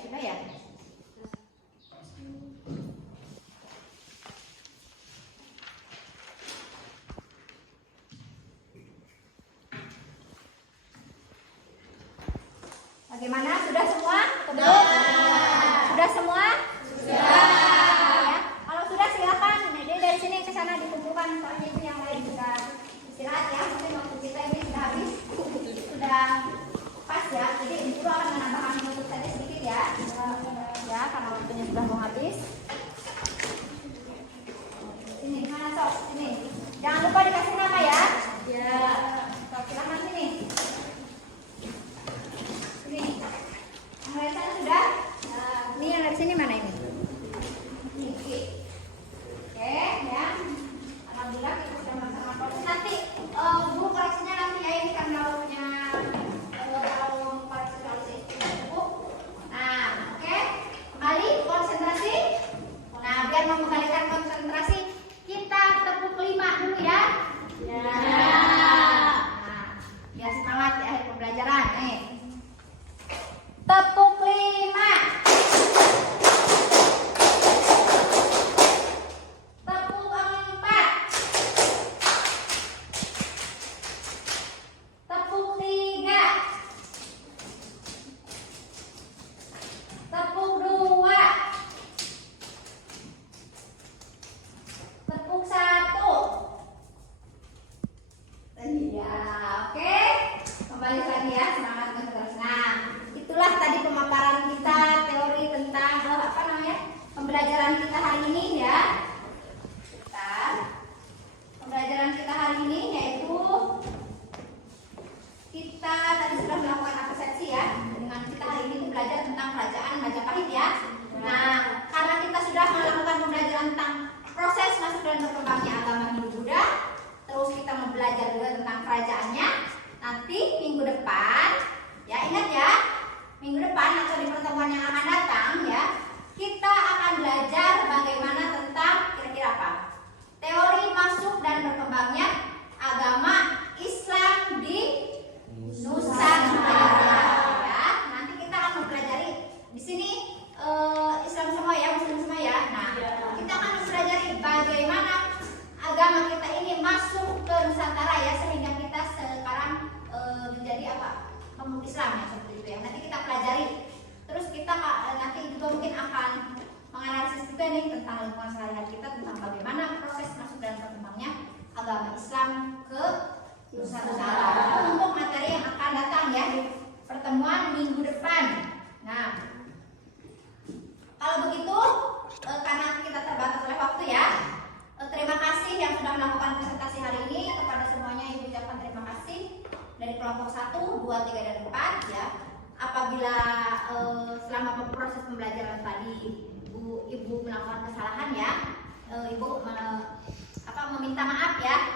Sudah ya? Bagaimana? Sudah semua? Sudah. Sudah semua? Sudah. Ya. Kalau sudah silakan. Jadi dari sini ke sana dikumpulkan, soalnya itu yang lain sudah istirahat ya. Mungkin waktu kita ini sudah habis, sudah pas ya. Jadi guru akan menambahkan penutup saja sedikit ya. Ya, karena waktunya sudah mau habis. sok sini. Jangan lupa dikasih nama ya. Ya. Sok silakan sini. Sini. Yang lain sana sudah. Ini yang dari sini mana ini? Ini. Oke, ya. Alhamdulillah kita sudah sama-sama proses. Nanti Bu koreksinya nanti ya, ini kan daunnya daun koreksi Bu. Nah, oke. Kembali konsentrasi. Nah, biar mengembalikan konsentrasi, kita tepuk 5 dulu ya. Ya. Nah, biar semangat di akhir pembelajaran. Nih. Tepuk 5. Tepuk 4. Tepuk 3. Tepuk 2. Tepuk 1. Iya, oke. Kembali lagi ya, semangat terus. Nah, itulah tadi pemaparan kita teori tentang pembelajaran kita hari ini ya. Pembelajaran kita hari ini yaitu kita tadi sudah melakukan persepsi ya. Dengan kita hari ini belajar tentang kerajaan Majapahit ya. Nah, karena kita sudah melakukan pembelajaran tentang proses masuk dan berkembangnya agama Hindu-Buddha, terus kita mau belajar juga tentang kerajaannya. Nanti minggu depan, ya ingat ya, minggu depan atau di pertemuan yang akan datang ya, kita akan belajar bagaimana tentang kira-kira apa? Teori masuk dan berkembangnya agama Islam di Nusantara. Ya, nanti kita akan mempelajari di sini Islam semua ya, Muslim semua ya. Nah, kita akan mempelajari bagaimana agama kita ini masuk ke Nusantara ya, sehingga kita sekarang menjadi pemeluk Islam ya, seperti itu ya. Nanti kita pelajari. Terus kita nanti juga mungkin akan menganalisis juga nih tentang lingkungan sehari-hari kita, tentang bagaimana proses masuk dan berkembangnya agama Islam ke Nusantara. Untuk materi yang akan datang ya di pertemuan minggu depan. Nah, kalau begitu karena kita terbatas oleh waktu ya, terima kasih yang sudah melakukan presentasi hari ini. Kepada semuanya Ibu ucapkan terima kasih dari kelompok 1, 2, 3, dan 4 ya. Apabila selama proses pembelajaran tadi Ibu melakukan kesalahan ya, Ibu meminta maaf ya.